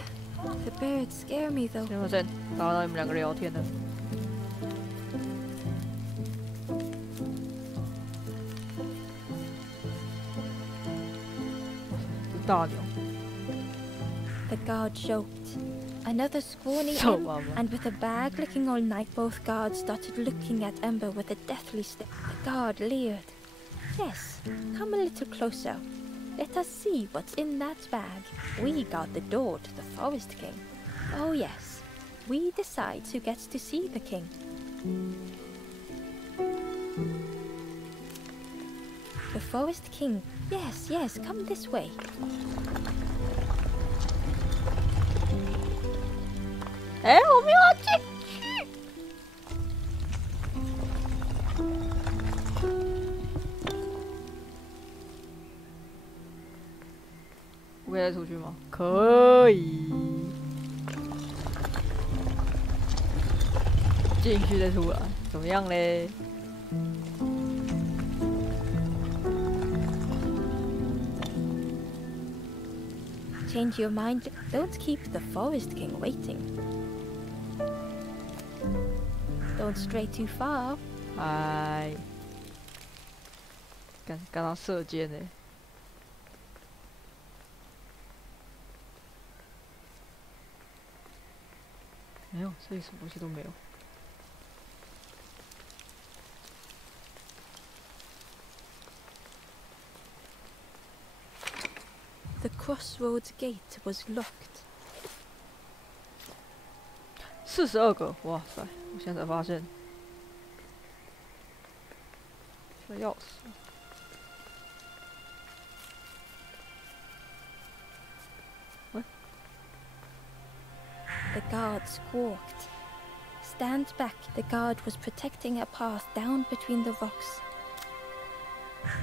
The birds scare me though. すみません，打扰你们两个聊天了。大鸟。The guard joked. Another scrawny imp, and with a bag licking all night, both guards started looking at Ember with a deathly stare. The guard leered. Yes, come a little closer. Let us see what's in that bag. We guard the door to the Forest King. Oh yes, we decide who gets to see the king. The Forest King. Yes, come this way. Eh, 我没有要进去。我可以再出去吗？可以。进去再出来，怎么样嘞？ Change your mind. Don't keep the Forest King waiting. Don't stray too far. 哎，刚刚射箭呢。没有，这里什么东西都没有。crossroads gate was locked. 42个，哇塞！我现在才发现，这钥匙。喂， The guard squawked. Stand back. The guard was protecting a path down between the rocks.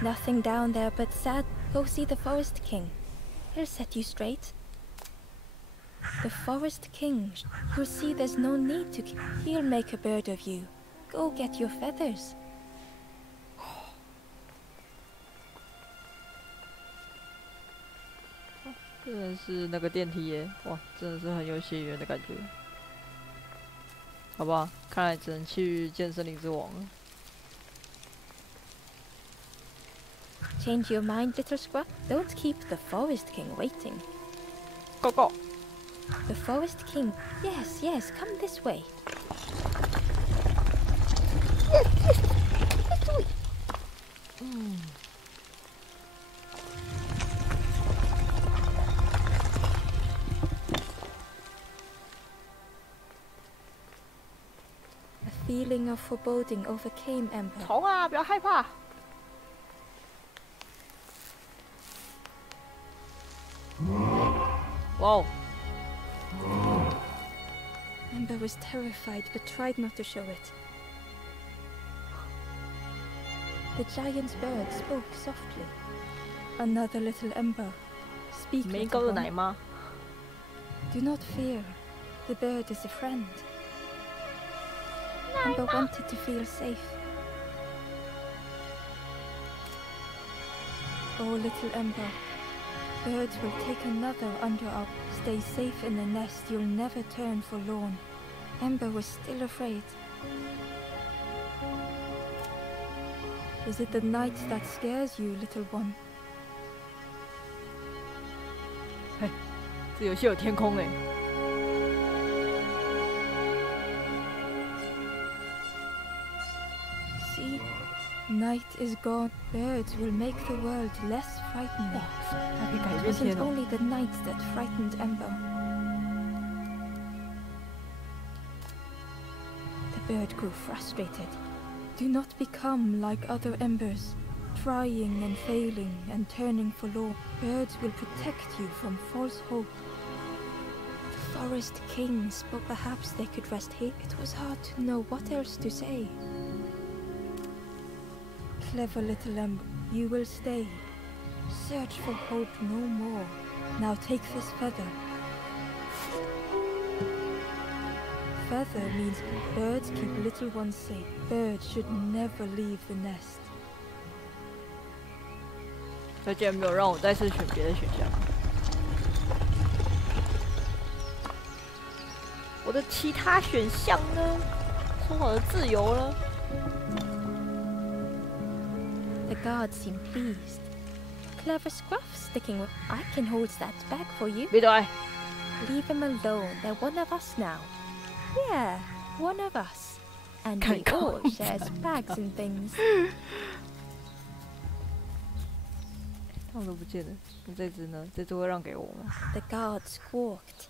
Nothing down there but sad. Go see the Forest King. He'll set you straight. The Forest King. You'll see there's no need to. He'll make a bird of you. Go get your feathers. 真的是那个电梯耶，哇，真的是很有血缘的感觉。好吧，看来只能去见森林之王了。Change your mind, little squirrel. Don't keep the Forest King waiting. Go go! The Forest King. Yes, yes, come this way. A feeling of foreboding overcame Ember. 冲啊！不要害怕。哇哦！ Ember was terrified but tried not to show it. The giant bird spoke softly. Another little Ember. Speak, 没 little 够的 one. 奶吗？ Do not fear. The bird is a friend. Ember wanted to feel safe. Oh, little Ember. Birds will take another under our. Stay safe in the nest. You'll never turn forlorn. Ember was still afraid. Is it the night that scares you, little one? 这游戏有天空哎。 See, night is gone. Birds will make the world less frightening. 它可以改 It 变 wasn't 天哦。 only the night that frightened Ember. The bird grew frustrated. Do not become like other embers, trying and failing and turning forlorn. Birds will protect you from false hope. The Forest King spoke. Perhaps they could rest here. It was hard to know what else to say. Clever little Ember, you will stay. Search for hope no more. Now take this feather. Feather means birds keep little ones safe. Birds should never leave the nest. 他竟然没有让我再次选别的选项。我的其他选项呢？说好的自由呢？ The guard seemed pleased. Clever Scruff sticking with. I can hold that bag for you. 闭嘴！ Leave him alone. They're one of us now. Yeah, one of us. And we all share bags and things. 他们都不见了。那这只呢？这只会让给我吗？ The guard squawked.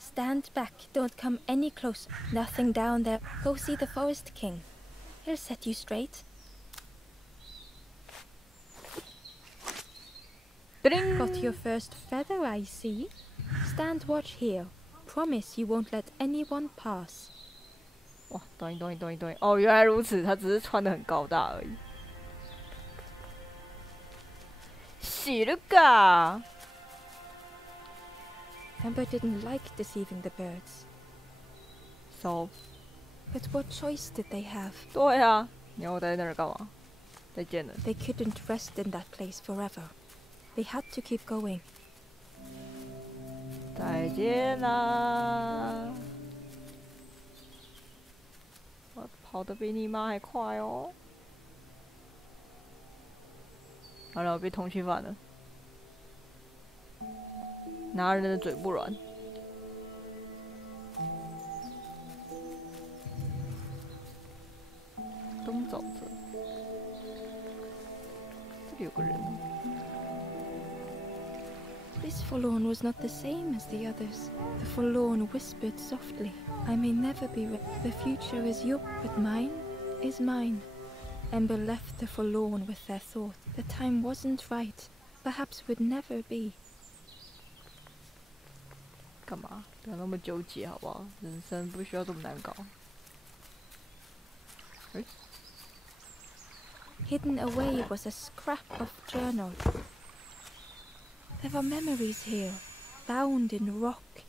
Stand back. Don't come any closer. Nothing down there. Go see the Forest King. He'll set you straight. Got your first feather, I see. Stand watch here. Promise you won't let anyone pass. 哇，咚一咚一咚一咚一！哦，原来如此，他只是穿的很高大而已。死了噶！ Ember didn't like deceiving the birds. So， But what choice did they have? 对啊，你要我待在那儿干嘛？再见了。 They couldn't rest in that place forever. They had to keep going. 再见啦！我跑得比你妈还快哦。好了，我被通缉犯了。拿人的嘴不软。东走着，这里有个人。This forlorn was not the same as the others. The forlorn whispered softly, I may never be the future is yours, but mine is mine. Ember left the forlorn with their thought. The time wasn't right, perhaps would never be. 干嘛？不要那么纠结好不好？人生不需要这么难搞。Hidden away was a scrap of journal. There are memories here, bound in rock.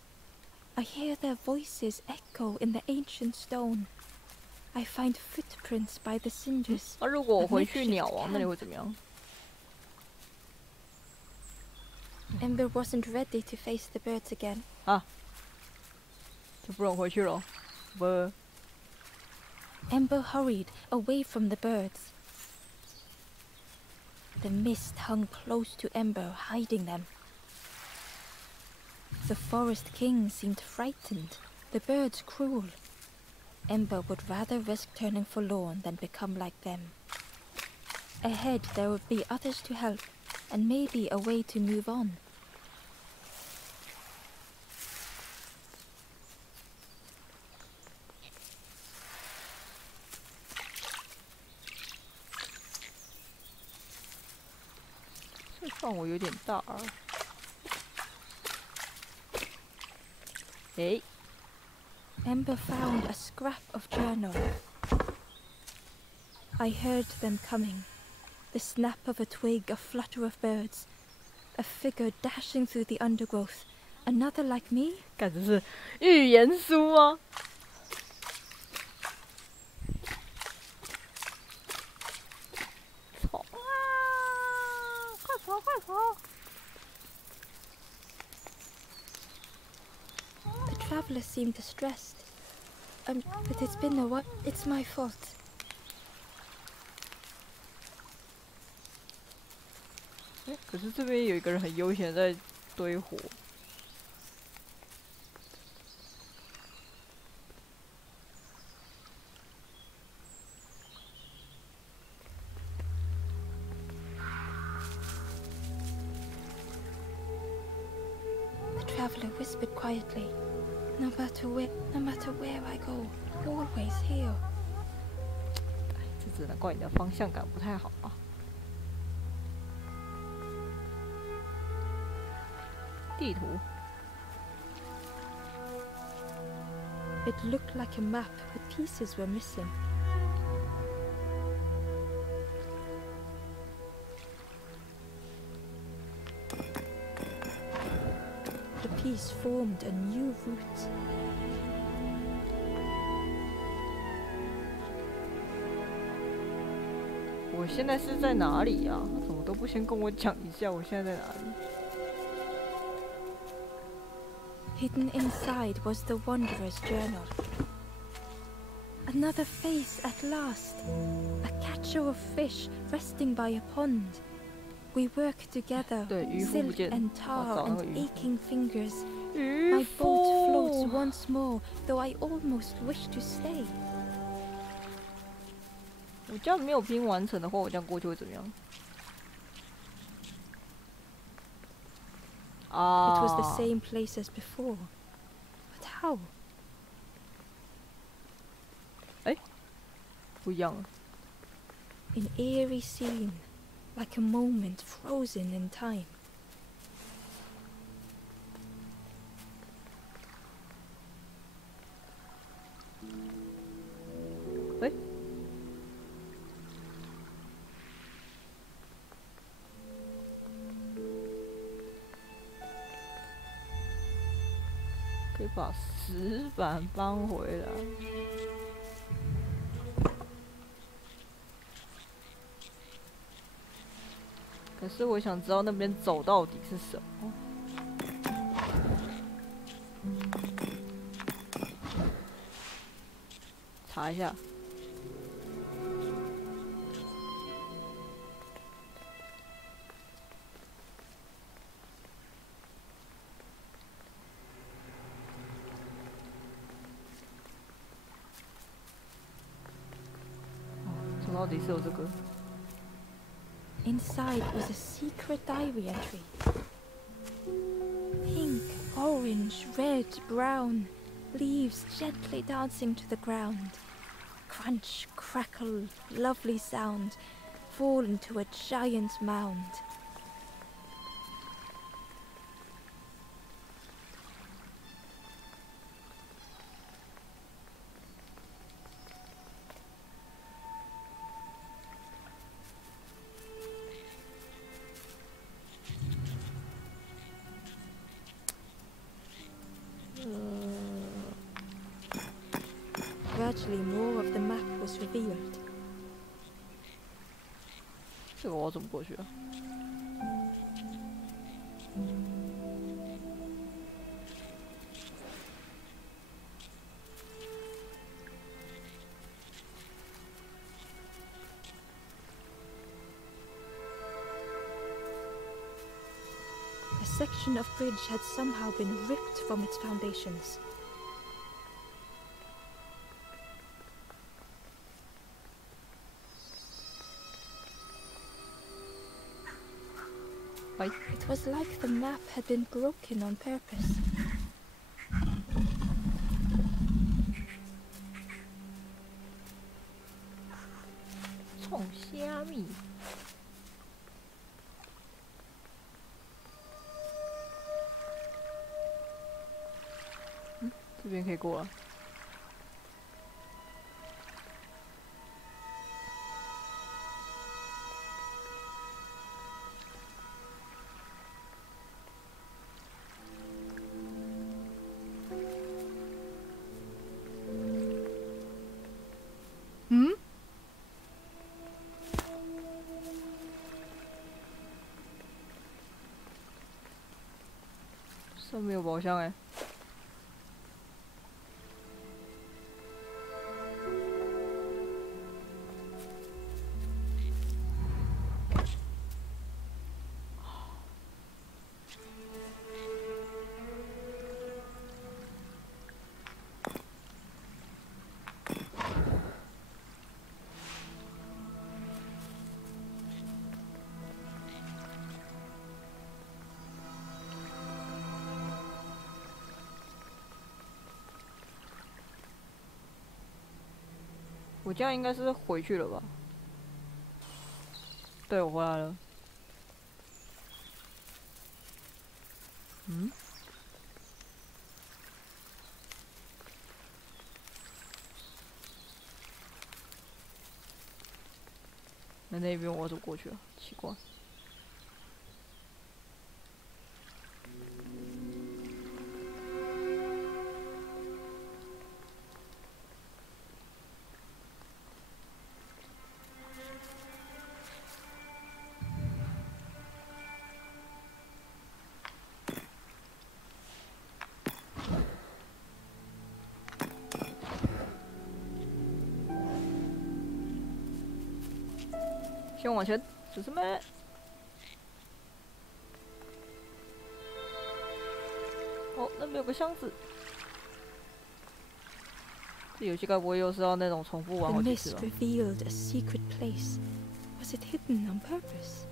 I hear their voices echo in the ancient stone. I find footprints by the cinders. 那如果我回去鸟王那里会怎么样？ Ember wasn't ready to face the birds again. 啊，就不能回去了。不。 Ember hurried away from the birds. The mist hung close to Ember, hiding them. The forest king seemed frightened, the birds cruel. Ember would rather risk turning forlorn than become like them. Ahead there would be others to help, and maybe a way to move on.这范围有点大啊。诶。 Ember found a scrap of journal. I heard them coming. The snap of a twig, a flutter of birds. A figure dashing through the undergrowth. Another like me? 感觉是预言书吗？跑啊！快跑，快跑！ The traveler seemed distressed. But it's been a while. It's my fault. 可是这边有一个人很悠闲在堆火。The traveler whispered quietly. No matter where I go, always here. 这只能怪你的方向感不太好啊。地图。It looked like a map, but pieces were missing. The piece formed a new route. 我现在是在哪里呀？怎么都不先跟我讲一下我现在在哪里？ Hidden inside was the Wanderer's journal. Another face at last. A catcher of fish resting by a pond. We work together, silk and tar and aching fingers. My boat floats once more, though I almost wish to stay. 我这样没有拼完成的话，我这样过去会怎么样？ It was the same place as before. But how? 哎，不一样了。 An eerie scene, like a moment frozen in time. 哎，可以把石板搬回来。可是我想知道那边走到底是什么。查一下。到底是有这个。 Inside was a secret diary entry. orange, red, brown, leaves gently dancing to the ground. Crunch, crackle, lovely sound, fall into a giant mound. Gradually, more of the map was revealed. 这个我要怎么过去啊？ A section of bridge had somehow been ripped from its foundations. It was like the map had been broken on purpose. 冲虾米？这边可以过啊。 上面有宝箱哎、我这样应该是回去了吧？对，我回来了。嗯？那边我怎么过去了？奇怪。先往前，是什么？哦，那边有个箱子。这游戏该不会又是要那种重复玩 The 好几次 mist 吧？ revealed a secret place. Was it hidden on purpose?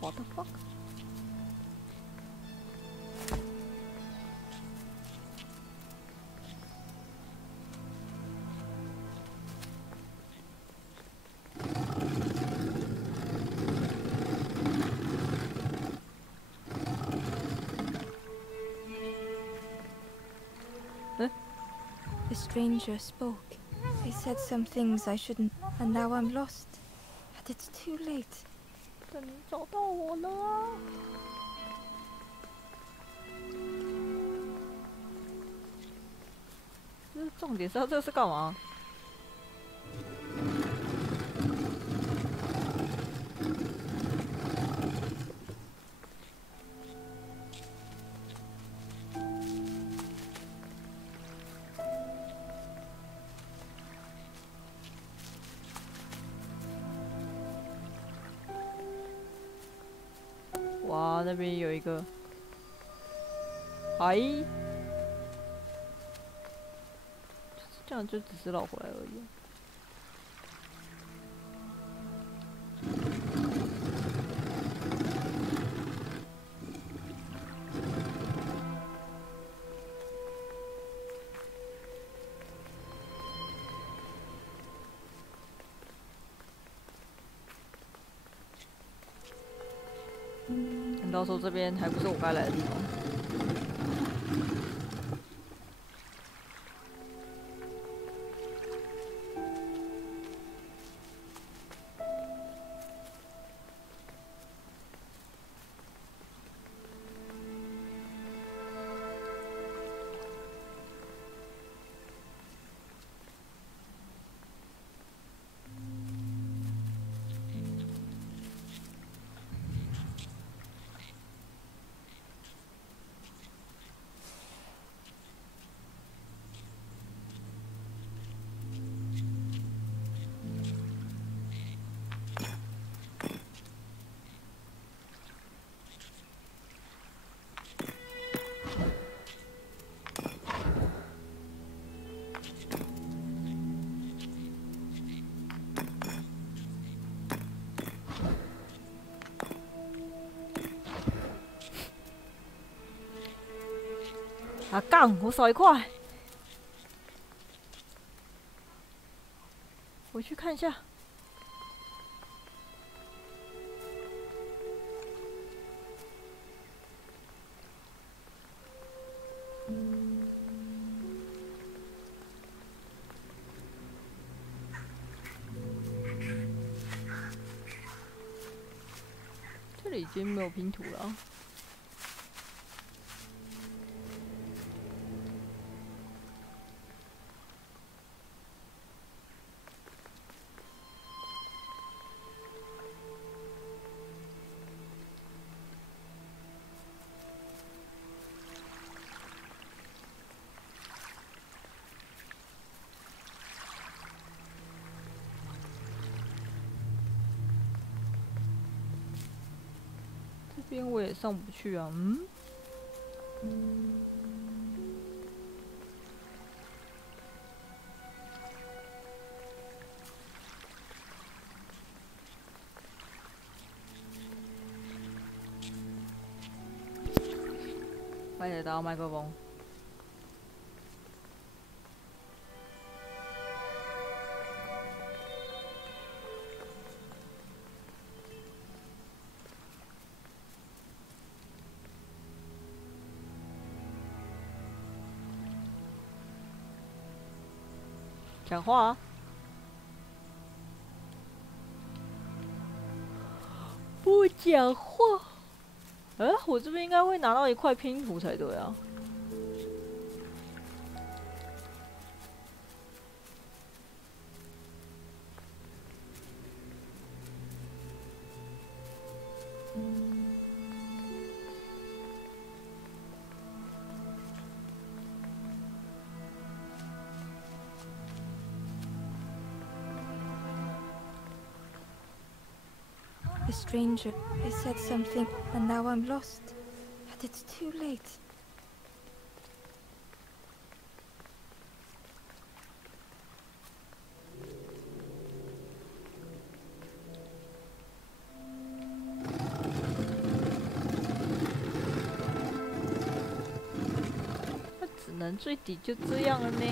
What the fuck？ The stranger spoke. They said some things I shouldn't, and now I'm lost. And it's too late. 但你找到我了啊！这重点是他这是干嘛？哇，那边有一个嗨，这样就只是绕回来而已。到时候这边还不是我该来的地方。啊杠！我少一块，回去看一下。这里已经没有拼图了。这边我也上不去啊，快点打到麦克风。讲话啊！不讲话。我这边应该会拿到一块拼图才对啊。The stranger, he said something, and now I'm lost. But it's too late. 那只能最底就这样了呢。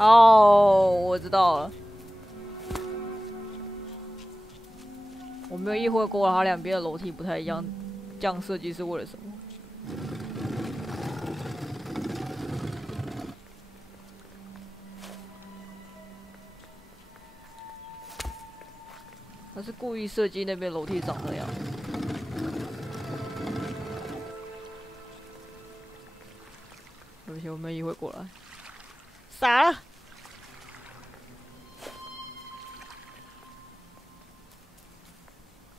哦，我知道了。我没有意会过它两边的楼梯不太一样，这样设计是为了什么？他是故意设计那边楼梯长那样。对不起，我没有意会过来。傻了。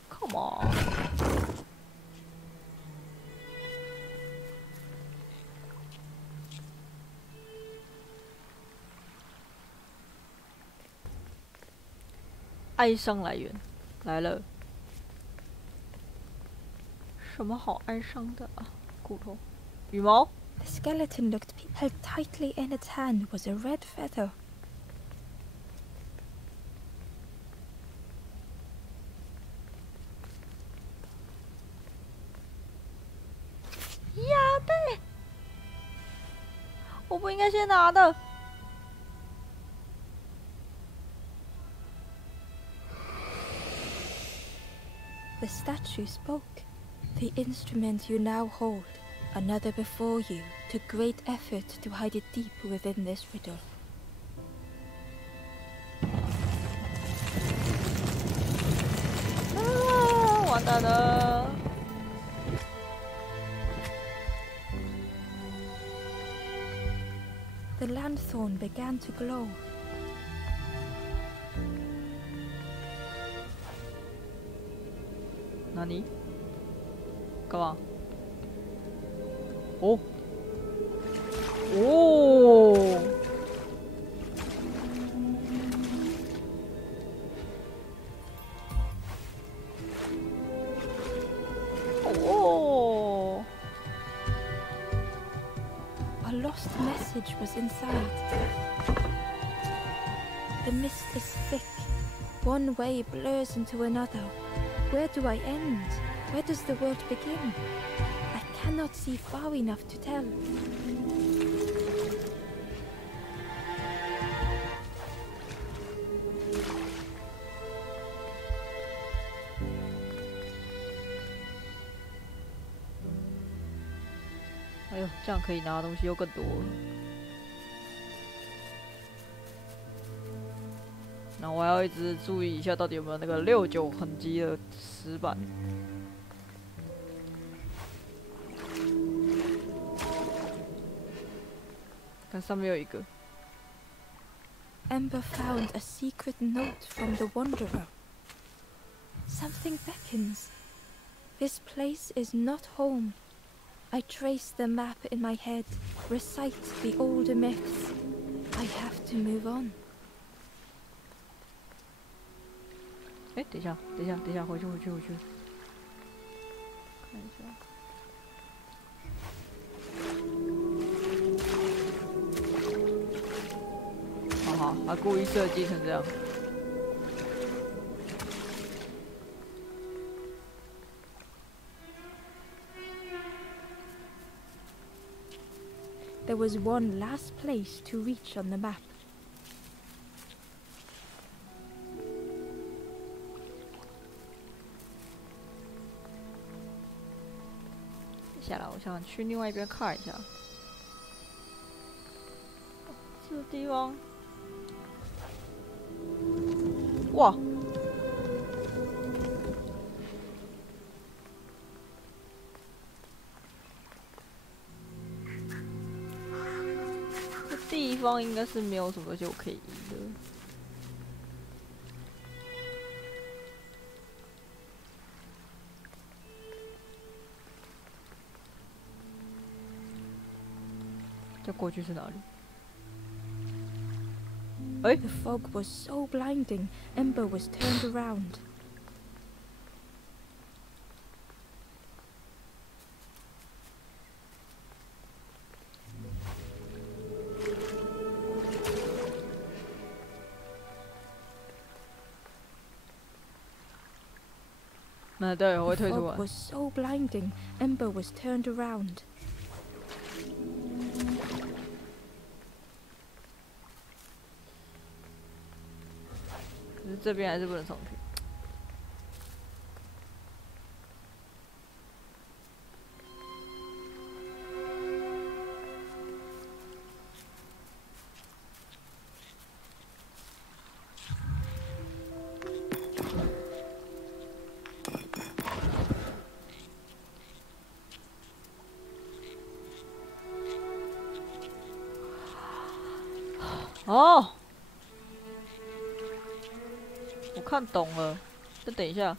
Come on。哀伤来源来了。什么好哀伤的啊？骨头，羽毛。The skeleton looked held tightly in its hand was a red feather. 呀贝，我不应该先拿的。The statue spoke. The instrument you now hold, another before you, took great effort to hide it deep within this riddle. 啊，完蛋了！ The lanthorn began to glow. 哪里？干嘛？哦，哦，哦， A lost message was inside. The mist is thick. One way blurs into another. Where do I end? Where does the world begin? I cannot see far enough to tell. 哎呦，这样可以拿的东西又更多了。那我要一直注意一下，到底有没有那个69痕迹的石板。看上面有一个。 Ember found a secret note from the Wanderer. Something beckons. This place is not home. I trace the map in my head, recite the older myths. I have to move on. 哎，等一下，回去。看一下。好，他故意设计成这样。 There was one last place to reach on the map. 下来，我想去另外一边看一下。这个地方，哇！这地方应该是没有什么东西我可以移的。 这过去是哪里？哎 The fog was so blinding, Ember was turned around. The fog was so blinding, Ember was turned around. 可是这边还是不能上去。哦。 我看懂了，再等一下。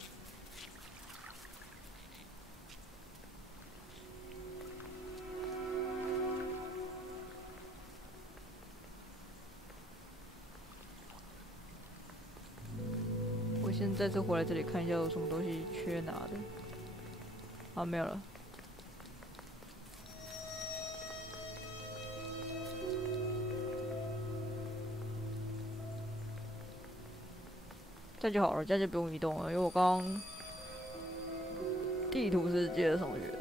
先再次回来这里看一下有什么东西缺拿的。啊，没有了。这样就好了，这样就不用移动了，因为我刚刚地图是接得上去的。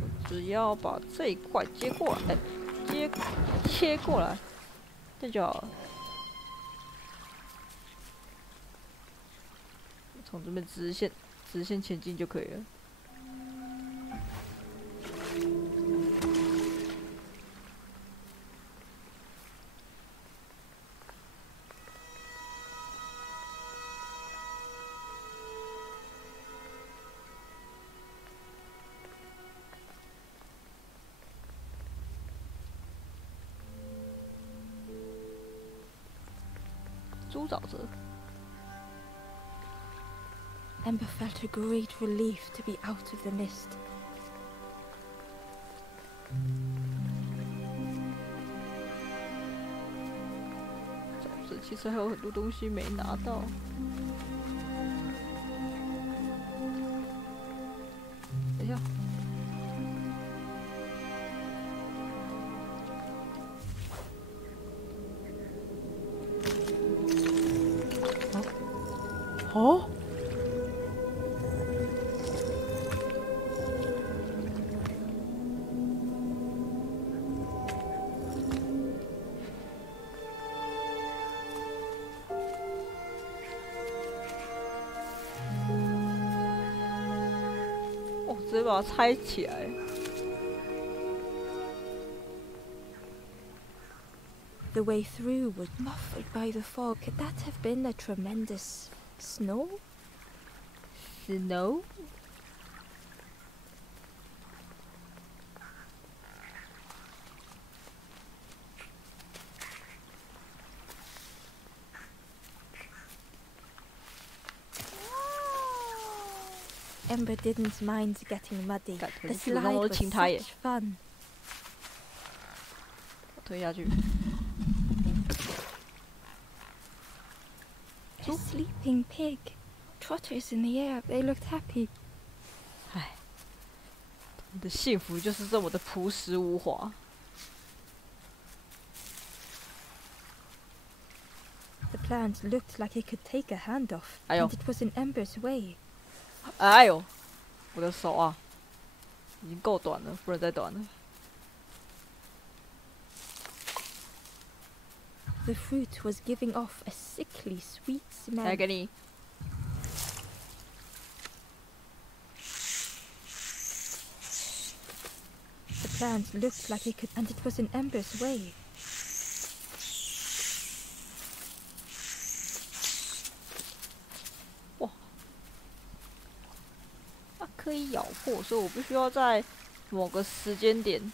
我只要把这一块接过来，切过来，这就好了。从这边直线前进就可以了。猪沼泽。 Ember felt a great relief to be out of the mist. 沼泽其实还有很多东西没拿到。等一下。哦。 直接把它拆起来。The way through was muffled by the fog. Could that have been a tremendous snow? Snow? Ember didn't mind getting muddy. The 基本上 slide 我 was 都亲他耶。 such fun. 推下去。 A sleeping pig. Trotters in the air. They looked happy. 唉，你的幸福就是这么的朴实无华。 The plant looked like it could take a hand off, 哎呦。 and it was in Ember's way. 哎呦，我的手啊，已经够短了，不能再短了。 The fruit was giving off a sickly sweet smell. 来给你。 The plant looked like it could, and it was in Ember's way. 哇，它可以咬破，所以我必须要在某个时间点。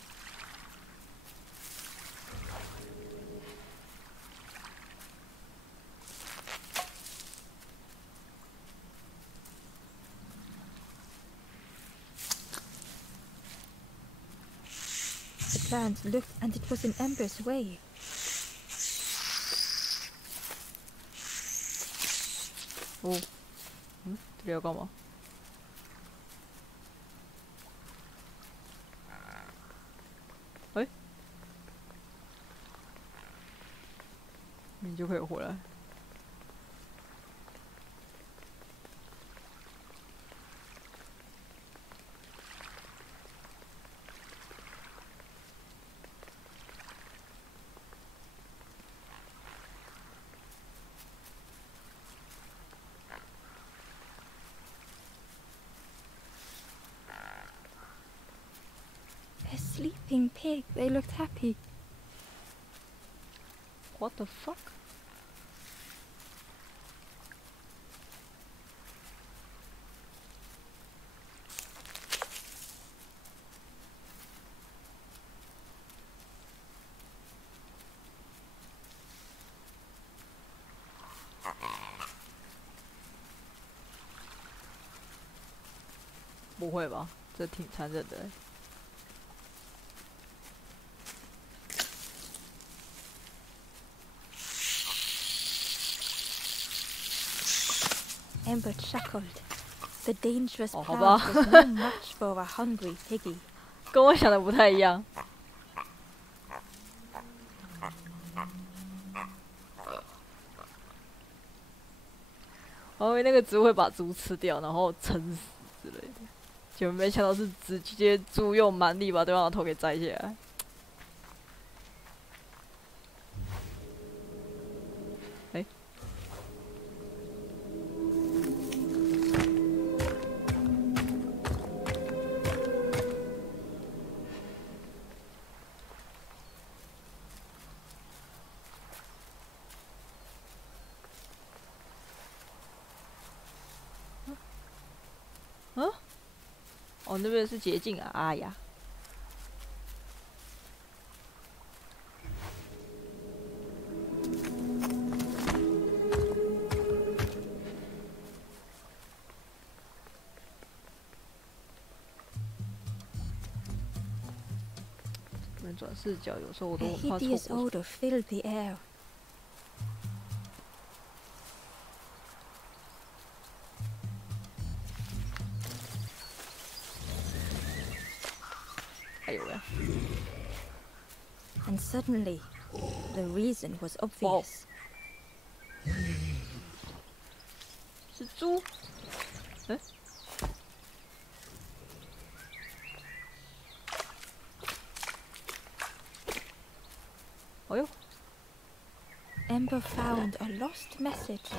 The plant looked, and it was in Ember's way. 哦，这里要干嘛？哎，你就可以回来。 A sleeping pig. They looked happy. What the fuck? 不会吧？这挺残忍的欸。Ember chuckled. The dangerous Oh, plant 好吧。 was no match for a hungry piggy. 跟我想的不太一样。我以为那个猪会把猪吃掉，然后撑死之类的，结果没想到是直接猪用蛮力把对方的头给摘下来。哎、嗯？哦，那边是捷径啊！哎呀，不能转视角，有时候我 A 都很怕错 hideous 过。 odor filled the air. 哎呦喂！ And suddenly, the reason was obvious. 是猪？哎、哎呦！ Ember found a lost message.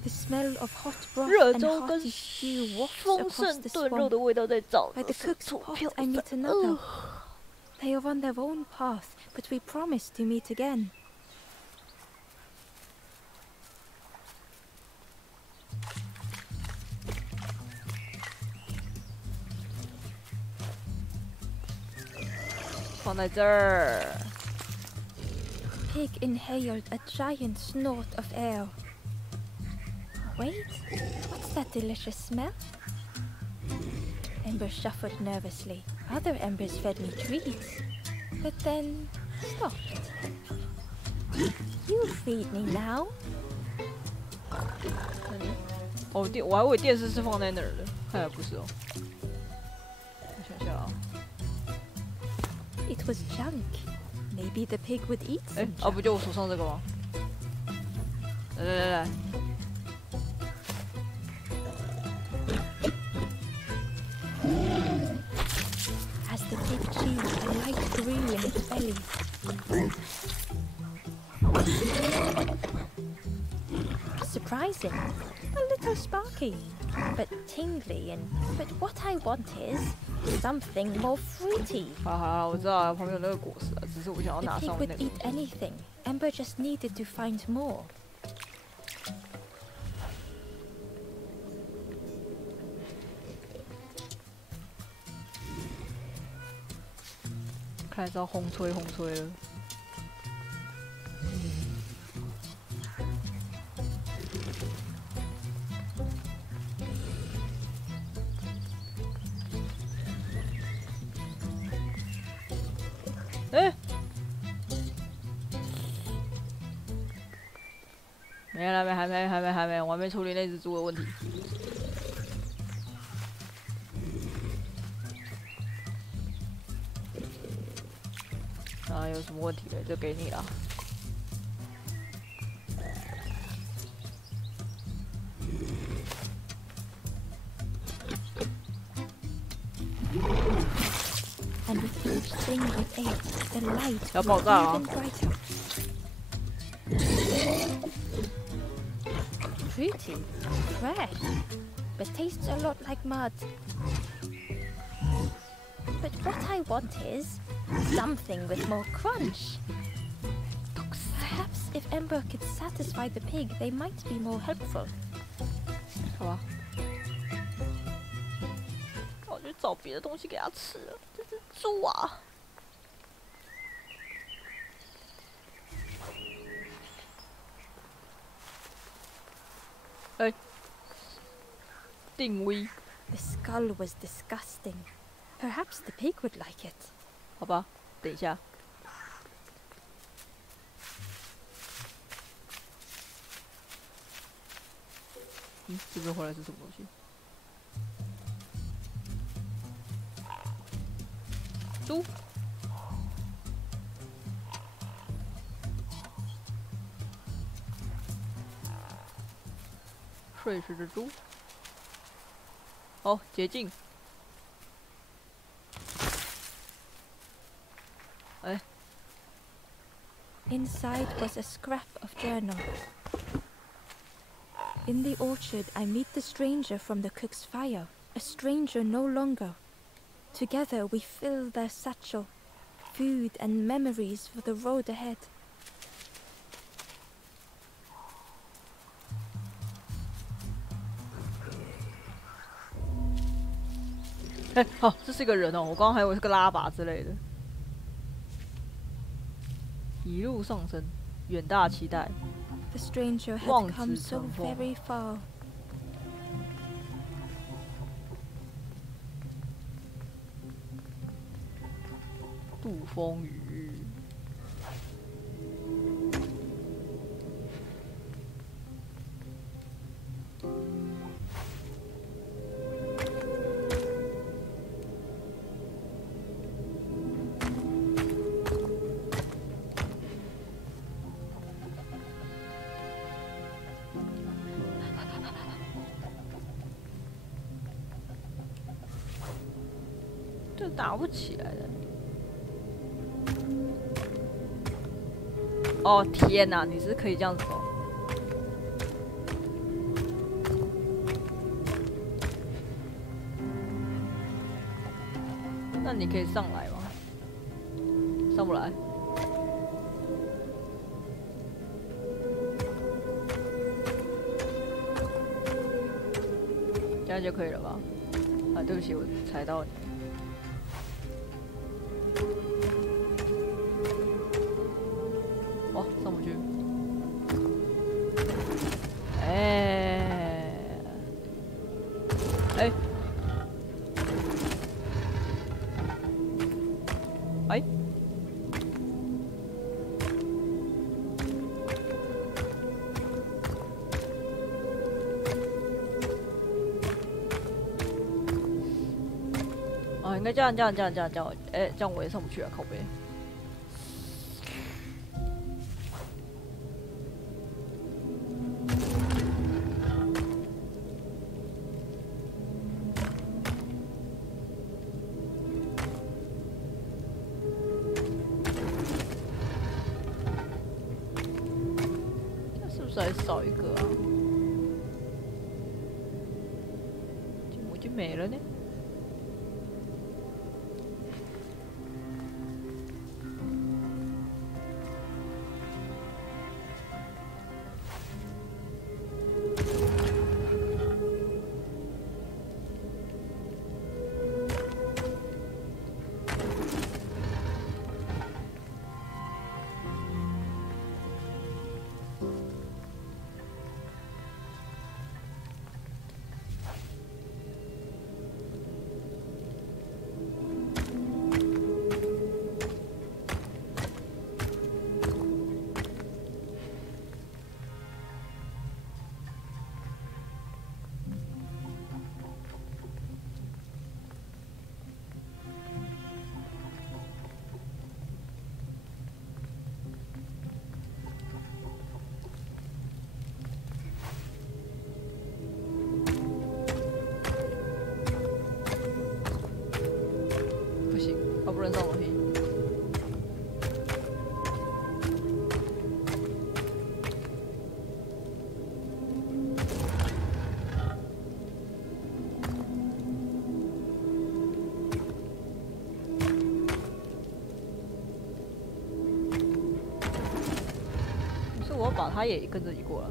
The smell of hot broth 热 and 粥跟 hearty stew wafts 丰 across 盛 the 炖肉 swamp. 的味道在沼 By 泽 the 深 cook's 处 pot, 飘 I meet 散。 another. They are on their own path, but we promise to meet again. 放在这儿。 Pig inhaled a giant snort of air. Wait, what's that delicious smell? Ember shuffled nervously. Other embers fed me treats, but then stopped. You feed me now. 那你哦我还以为电视是放在那儿的，看来不是哦。我想想啊， It was junk. Maybe the pig would eat 哎、 some 啊 junk. 不就我手上这个吗？来， As the pig chewed, a light grew in its belly. Surprising. A little sparky, but tingly but what I want is something more fruity. 好好，我知道啊，旁边有那个果实啊，只是我想要 The 拿 pig 上面 would 那个 eat anything. Ember just needed to find more. 看来是要轰吹了。哎、没了，还没，我还没处理那只猪的问题。啊，有什么问题了就给你了。And with each thing it ate, the light 要 grew 爆炸啊 even！ brighter. Fruity, fresh, but tastes a lot like mud. But what I want is something with more crunch. Perhaps if Ember could satisfy the pig, they might be more helpful. 好吧。我去找别的东西给它吃了，这只猪啊！哎，定位， The skull was disgusting. Perhaps the pig would like it. 好吧，等一下。这边回来是什么东西？猪。睡时的猪。哦，捷径。哎。Inside was a scrap of journal. In the orchard, I meet the stranger from the cook's fire. A stranger no longer. Together we fill their satchel, food and memories for the road ahead. 哎，好，这是一个人哦，我刚刚还以为是个拉拔之类的。一路上升，远大期待。The stranger had come so very far. 杜风雨。这打不起来的。哦天哪，你是可以这样子走。那你可以上来吗？上不来。这样就可以了吧？啊，对不起，我踩到你。哇，上不去。哎，哎，哎。哦，应该这样，哎，这样我也上不去啊，靠背。这是不是还少一个啊？怎么就没了呢？不行，他不能上楼梯。可是我要把他也跟着你过来，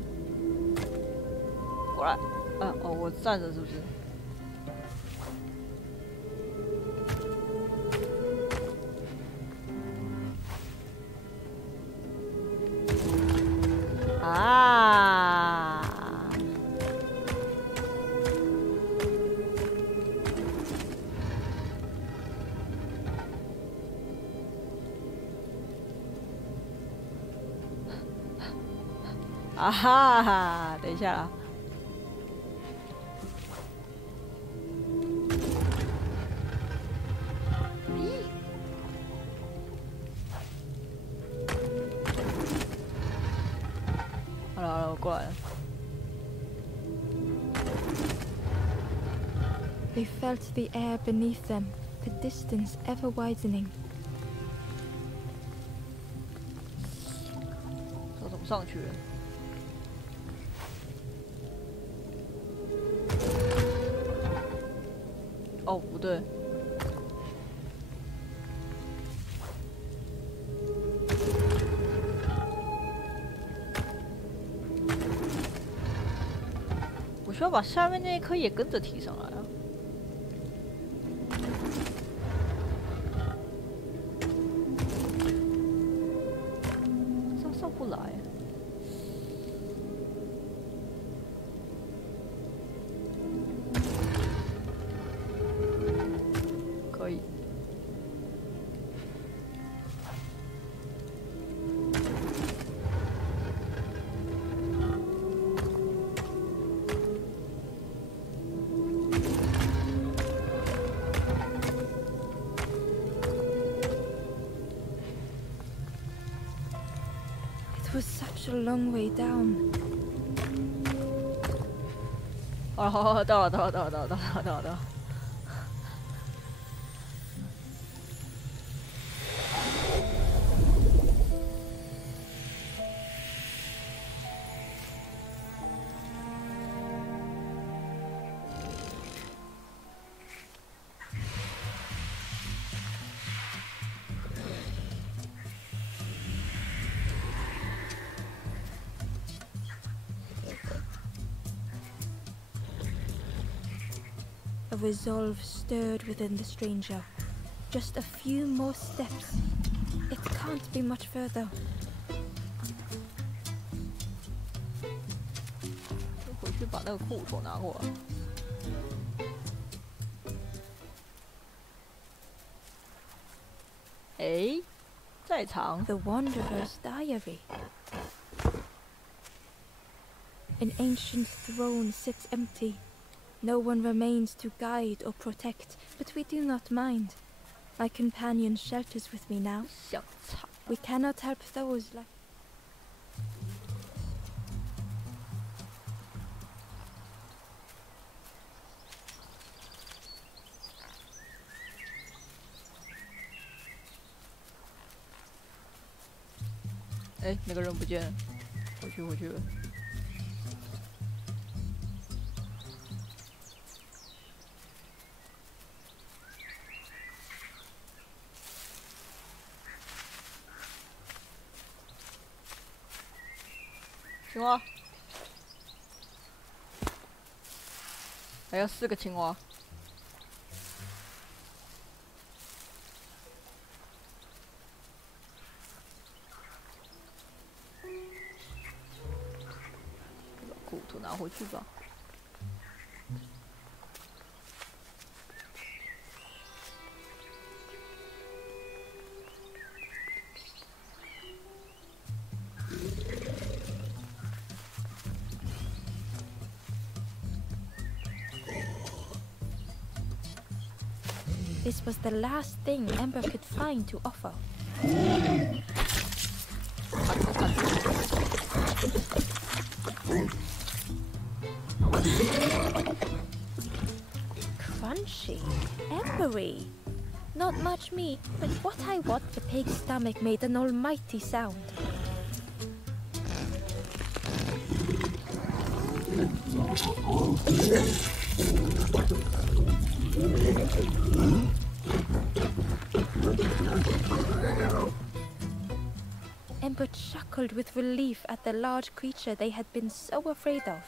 过来。啊哦，我站着是不是？啊！啊哈哈！等一下啦。我过来了。 They felt the air beneath them, the distance ever widening. 这怎么上去了？哦，不对。 我需要把下面那一颗也跟着提上来啊！这样上不来。可以。 It was such a long way down. 哦，到了，到了，到了，到了，到了，到了，到了。A resolve stirred within the stranger. Just a few more steps. It can't be much further. 回去把那个裤头拿过来。哎，在场。 The Wanderer's Diary. An ancient throne sits empty. No one remains to guide or protect, but we do not mind. My companion shelters with me now. 想惨。 We cannot help those like... 哎，那个人不见了，回去，回去了。 青蛙，还有4个青蛙。把骨头拿回去吧。 This was the last thing Ember could find to offer. Crunchy, embery. Not much meat, but what I want, the pig's stomach made an almighty sound. Ember chuckled with relief at the large creature they had been so afraid of.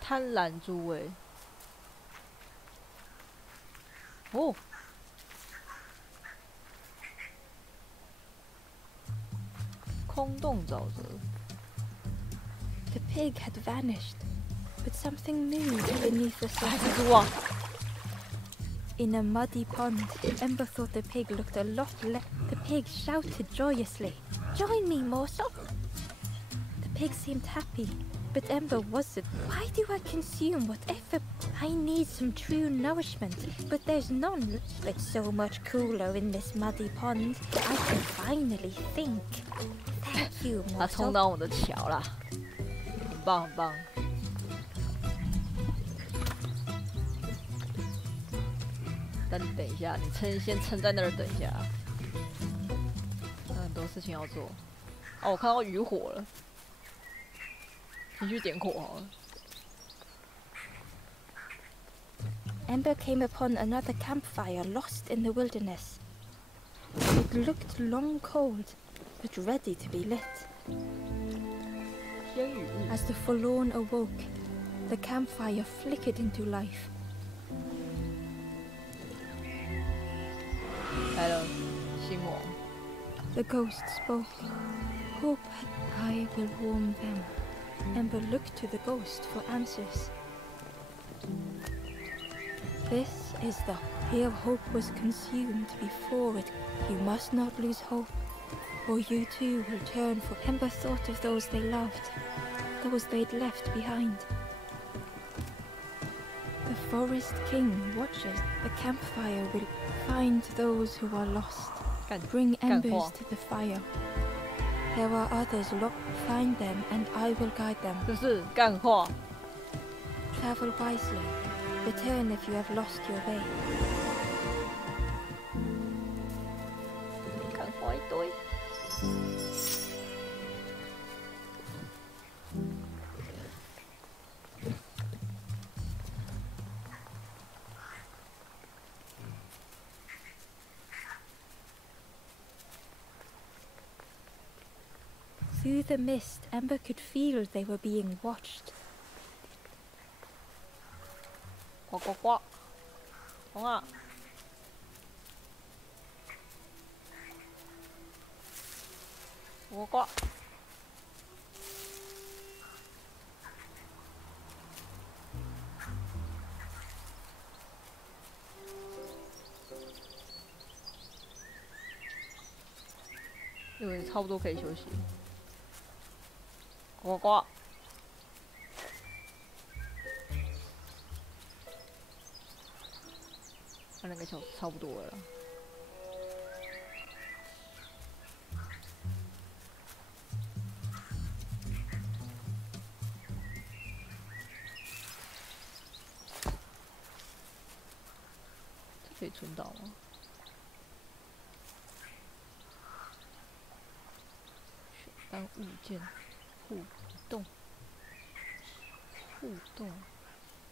贪婪猪哎！哦，空洞沼泽。 The pig had vanished, but something moved beneath the 还 surface. 是猪啊！ In a muddy pond, Ember thought the pig looked a lot less. The pig shouted joyously, "Join me, morsel!" The pig seemed happy, but Ember wasn't. Why do I consume whatever? I need some true nourishment, but there's none. It's so much cooler in this muddy pond. I can finally think. Thank you, 他冲 mortal. 到我的桥啦，很棒很棒。但你等一下，你先撑在那儿等一下。有很多事情要做。哦，我看到渔火了，你去点火好了。 Ember came upon another campfire lost in the wilderness. It looked long cold, but ready to be lit. 天雨雾。 As the forlorn awoke, the campfire flickered into life. 来了，新王。 The ghost spoke. Hope I will warm them. Ember looked to the ghost for answers. This is the here hope was consumed before it. You must not lose hope, or you too will turn for Ember thought of those they loved, those they'd left behind. The forest king watches the campfire will find those who are lost. Bring embers to the fire. There are others lost. Find them, and I will guide them. 就是干话。 Travel wisely. Return if you have lost your way. 干话一堆。Through the mist, Ember could feel they were being watched. 呱呱呱！红啊！呱呱！因为差不多可以休息。呱呱！ 2个小时差不多了。这可以存档吗？选单物件，互动，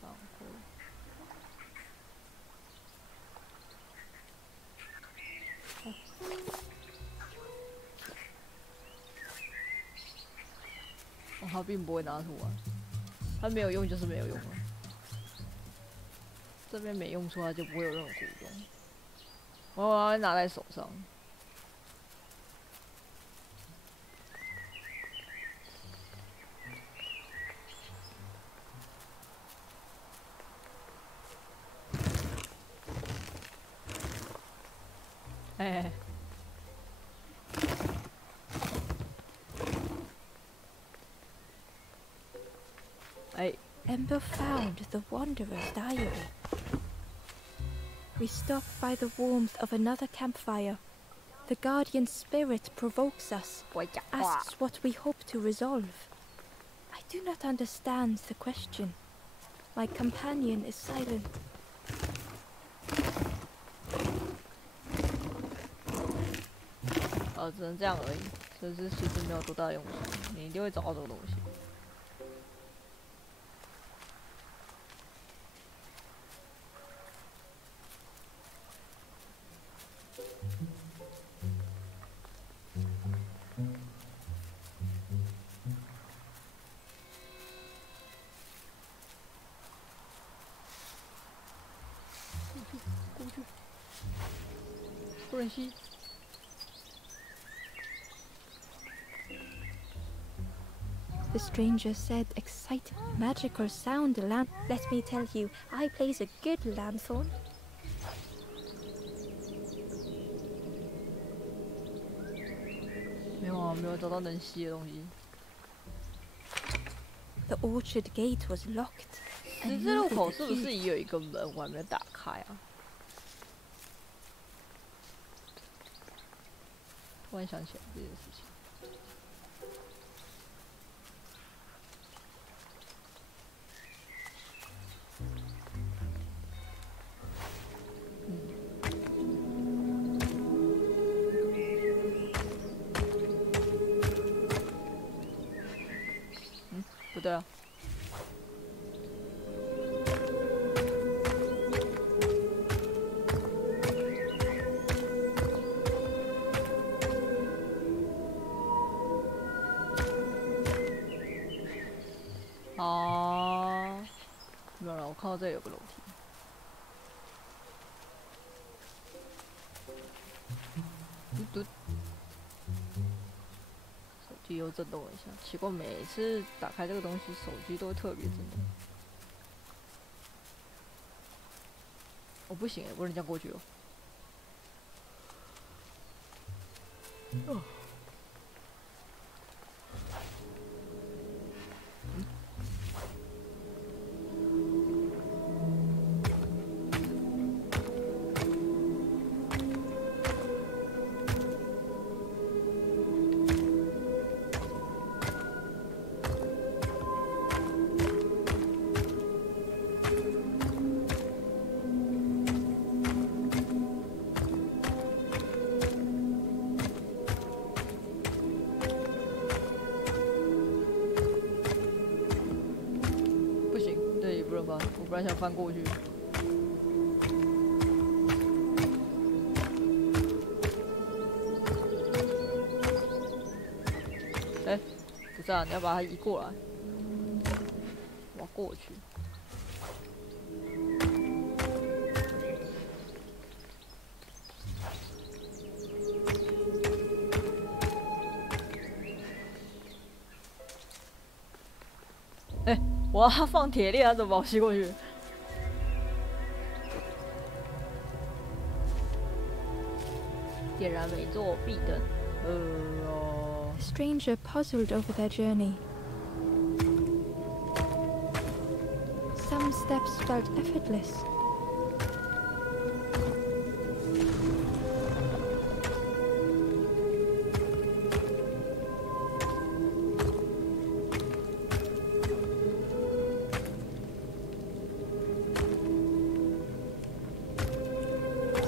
返回。 哦，他并不会拿出来，他没有用就是没有用了。这边没用出来就不会有任何互动。我要拿在手上。哎。 Ember found the Wanderer's diary. We stop by the warmth of another campfire. The guardian spirit provokes us, asks what we hope to resolve. I do not understand the question. My companion is silent. 只能这样而已。所以这其实没有多大用处，你一定会找到这个东西。过去，不忍心。 The stranger said, excited, magical sound lamp. Let me tell you, I plays a good lanthorn. 没有啊，没有找到能吸的东西。 The orchard gate was locked. 十字路口是不是也有一个门我还没有打开啊？突然想起来这件事情。对啊。哦，没有了，我看到这里有个楼梯。嘟嘟，手机又震动了一下，奇怪，每次打开这个东西，手机都会特别震动。我不行，不能这样过去哦。哦。不行，这也不能翻，我本来想翻过去。哎，不是啊，你要把它移过来，我要过去。哎，我要放铁链，它怎么把我吸过去？点燃每座壁灯。The stranger puzzled over their journey. Some steps felt effortless.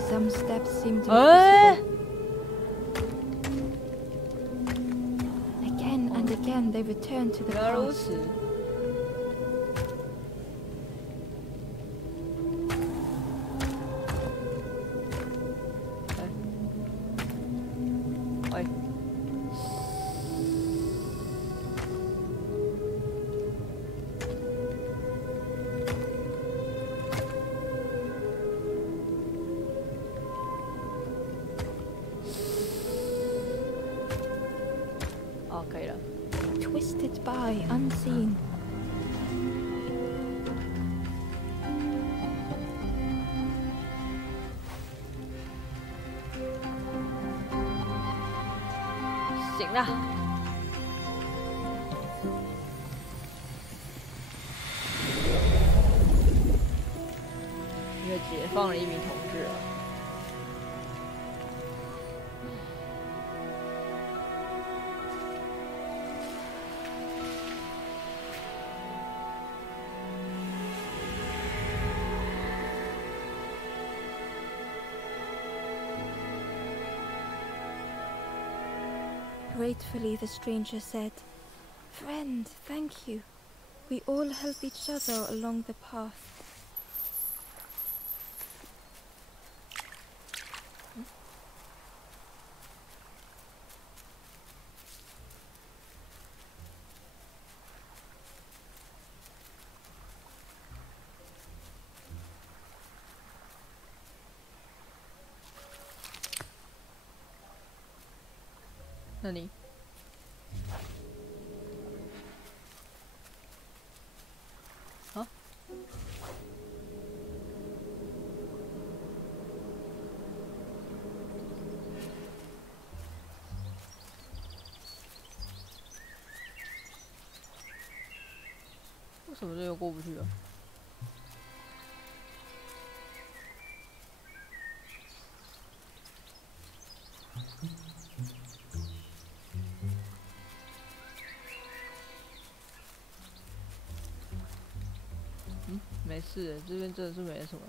Some steps seemed impossible. Again and again they returned to the 原来如 path. 此。哎，哦，可以了。Twisted by unseen.行了。因为解放了一名同志啊。Gratefully, the stranger said, "Friend, thank you. We all help each other along the path." "那你？啊？为什么这又过不去了？嗯，没事，这边真的是没什么。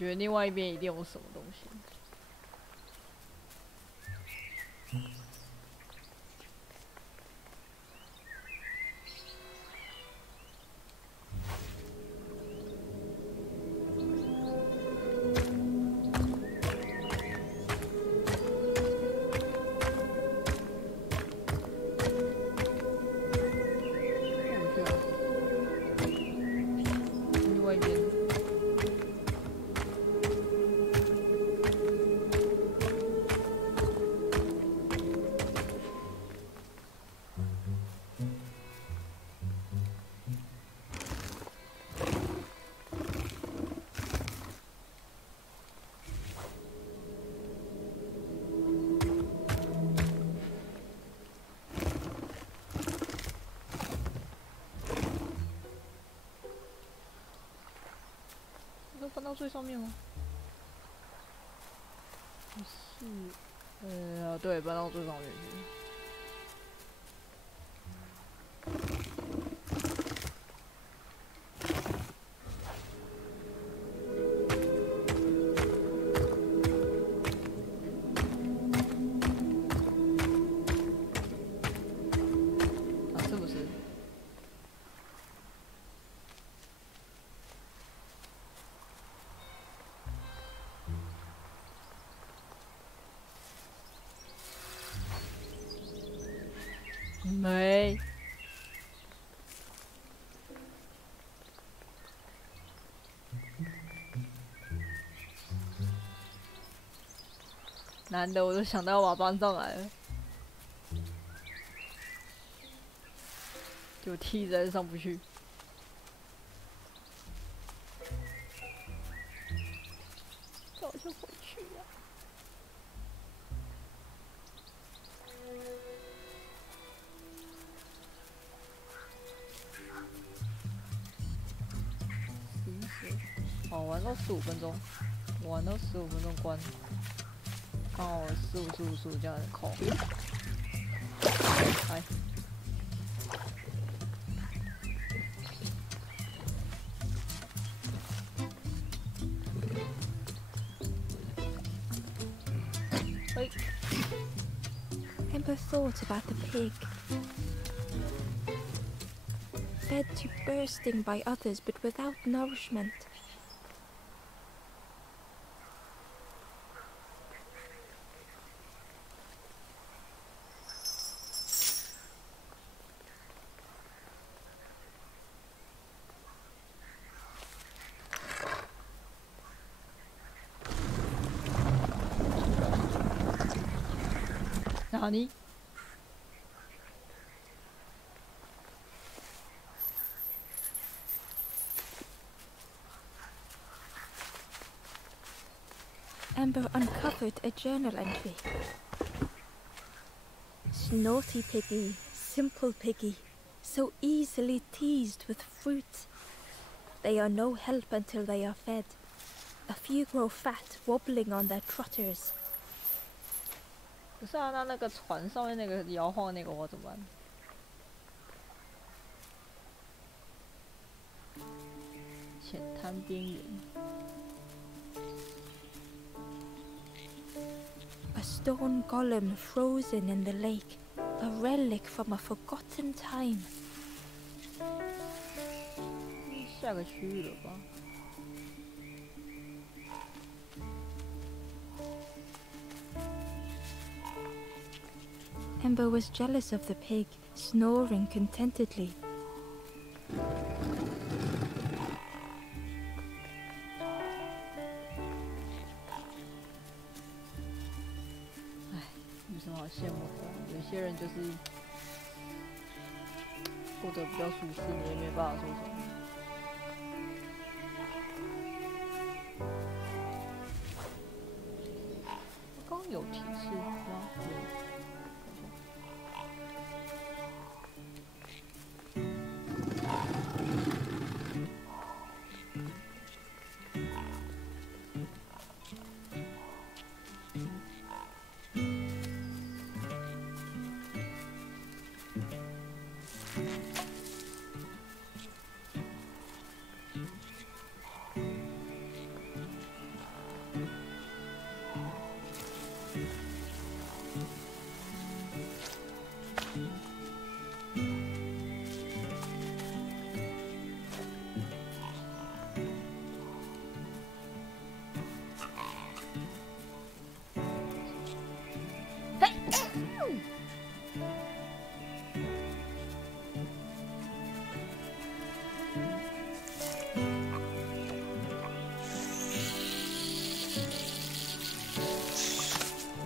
觉得另外一边一定有什么东西。搬到最上面吗？不是，对，搬到最上面去。是不是？没。难得我都想到要把它搬上来了，就梯子还是上不去。早就回去了。哦，玩到15分钟，玩到15分钟关，刚好15这样子扣。来。Ember thought about the pig. Fed to bursting by others, but without nourishment. Nani? Ember uncovered a journal entry. Naughty piggy, simple piggy, so easily teased with fruit. They are no help until they are fed. A few grow fat, wobbling on their trotters. 可是啊，那个船上面那个摇晃那个我怎么办？浅滩边缘。A stone golem frozen in the lake, a relic from a forgotten time. 下个区域了吧？ Ember was jealous of the pig, snoring contentedly. 有什么好羡慕的？有些人就是过得比较舒适，你也没办法说什么。刚刚有提示吗？有。 Ember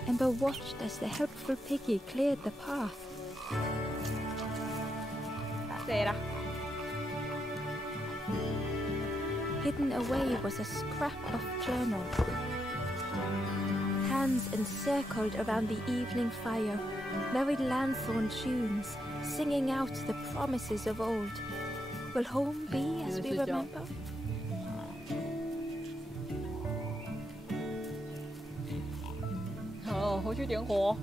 Ember watched as the helpful piggy cleared the path. 打谁啦？ Hidden away was a scrap of journal. Hands encircled around the evening fire, merry lanthorn tunes, singing out the promises of old. Will home be as we remember? 好，回去点火。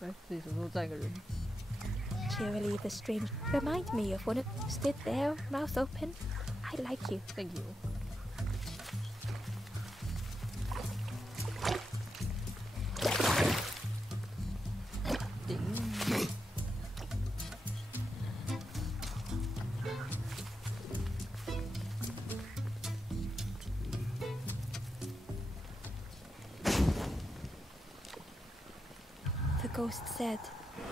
哎，这里什么时候站一个人？ Cheerily the strange remind me of one who stood there, mouth open. I like you. Thank you。顶。 The ghost said,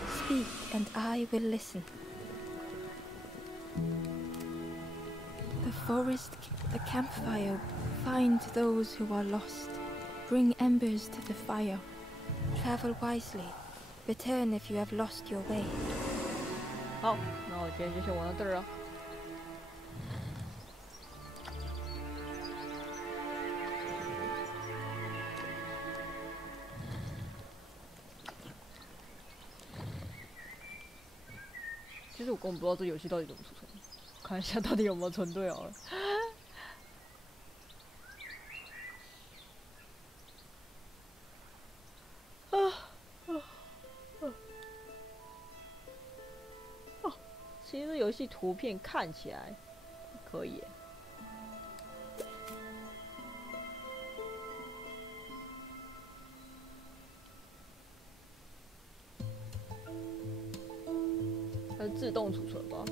"Speak, and I will listen." The forest, the campfire, find those who are lost. Bring embers to the fire. Travel wisely. Return if you have lost your way. 好，那我今天就先玩到这儿了。其实我根本不知道这游戏到底怎么储存，看一下到底有没有存对好了。其实这游戏图片看起来可以耶。它是自动储存吧？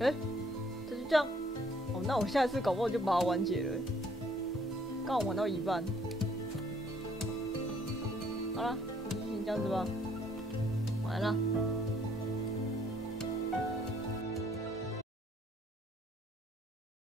哎，就是这样。哦，那我下一次搞不好就把它完结了。刚好玩到一半。好了，先这样子吧。完了。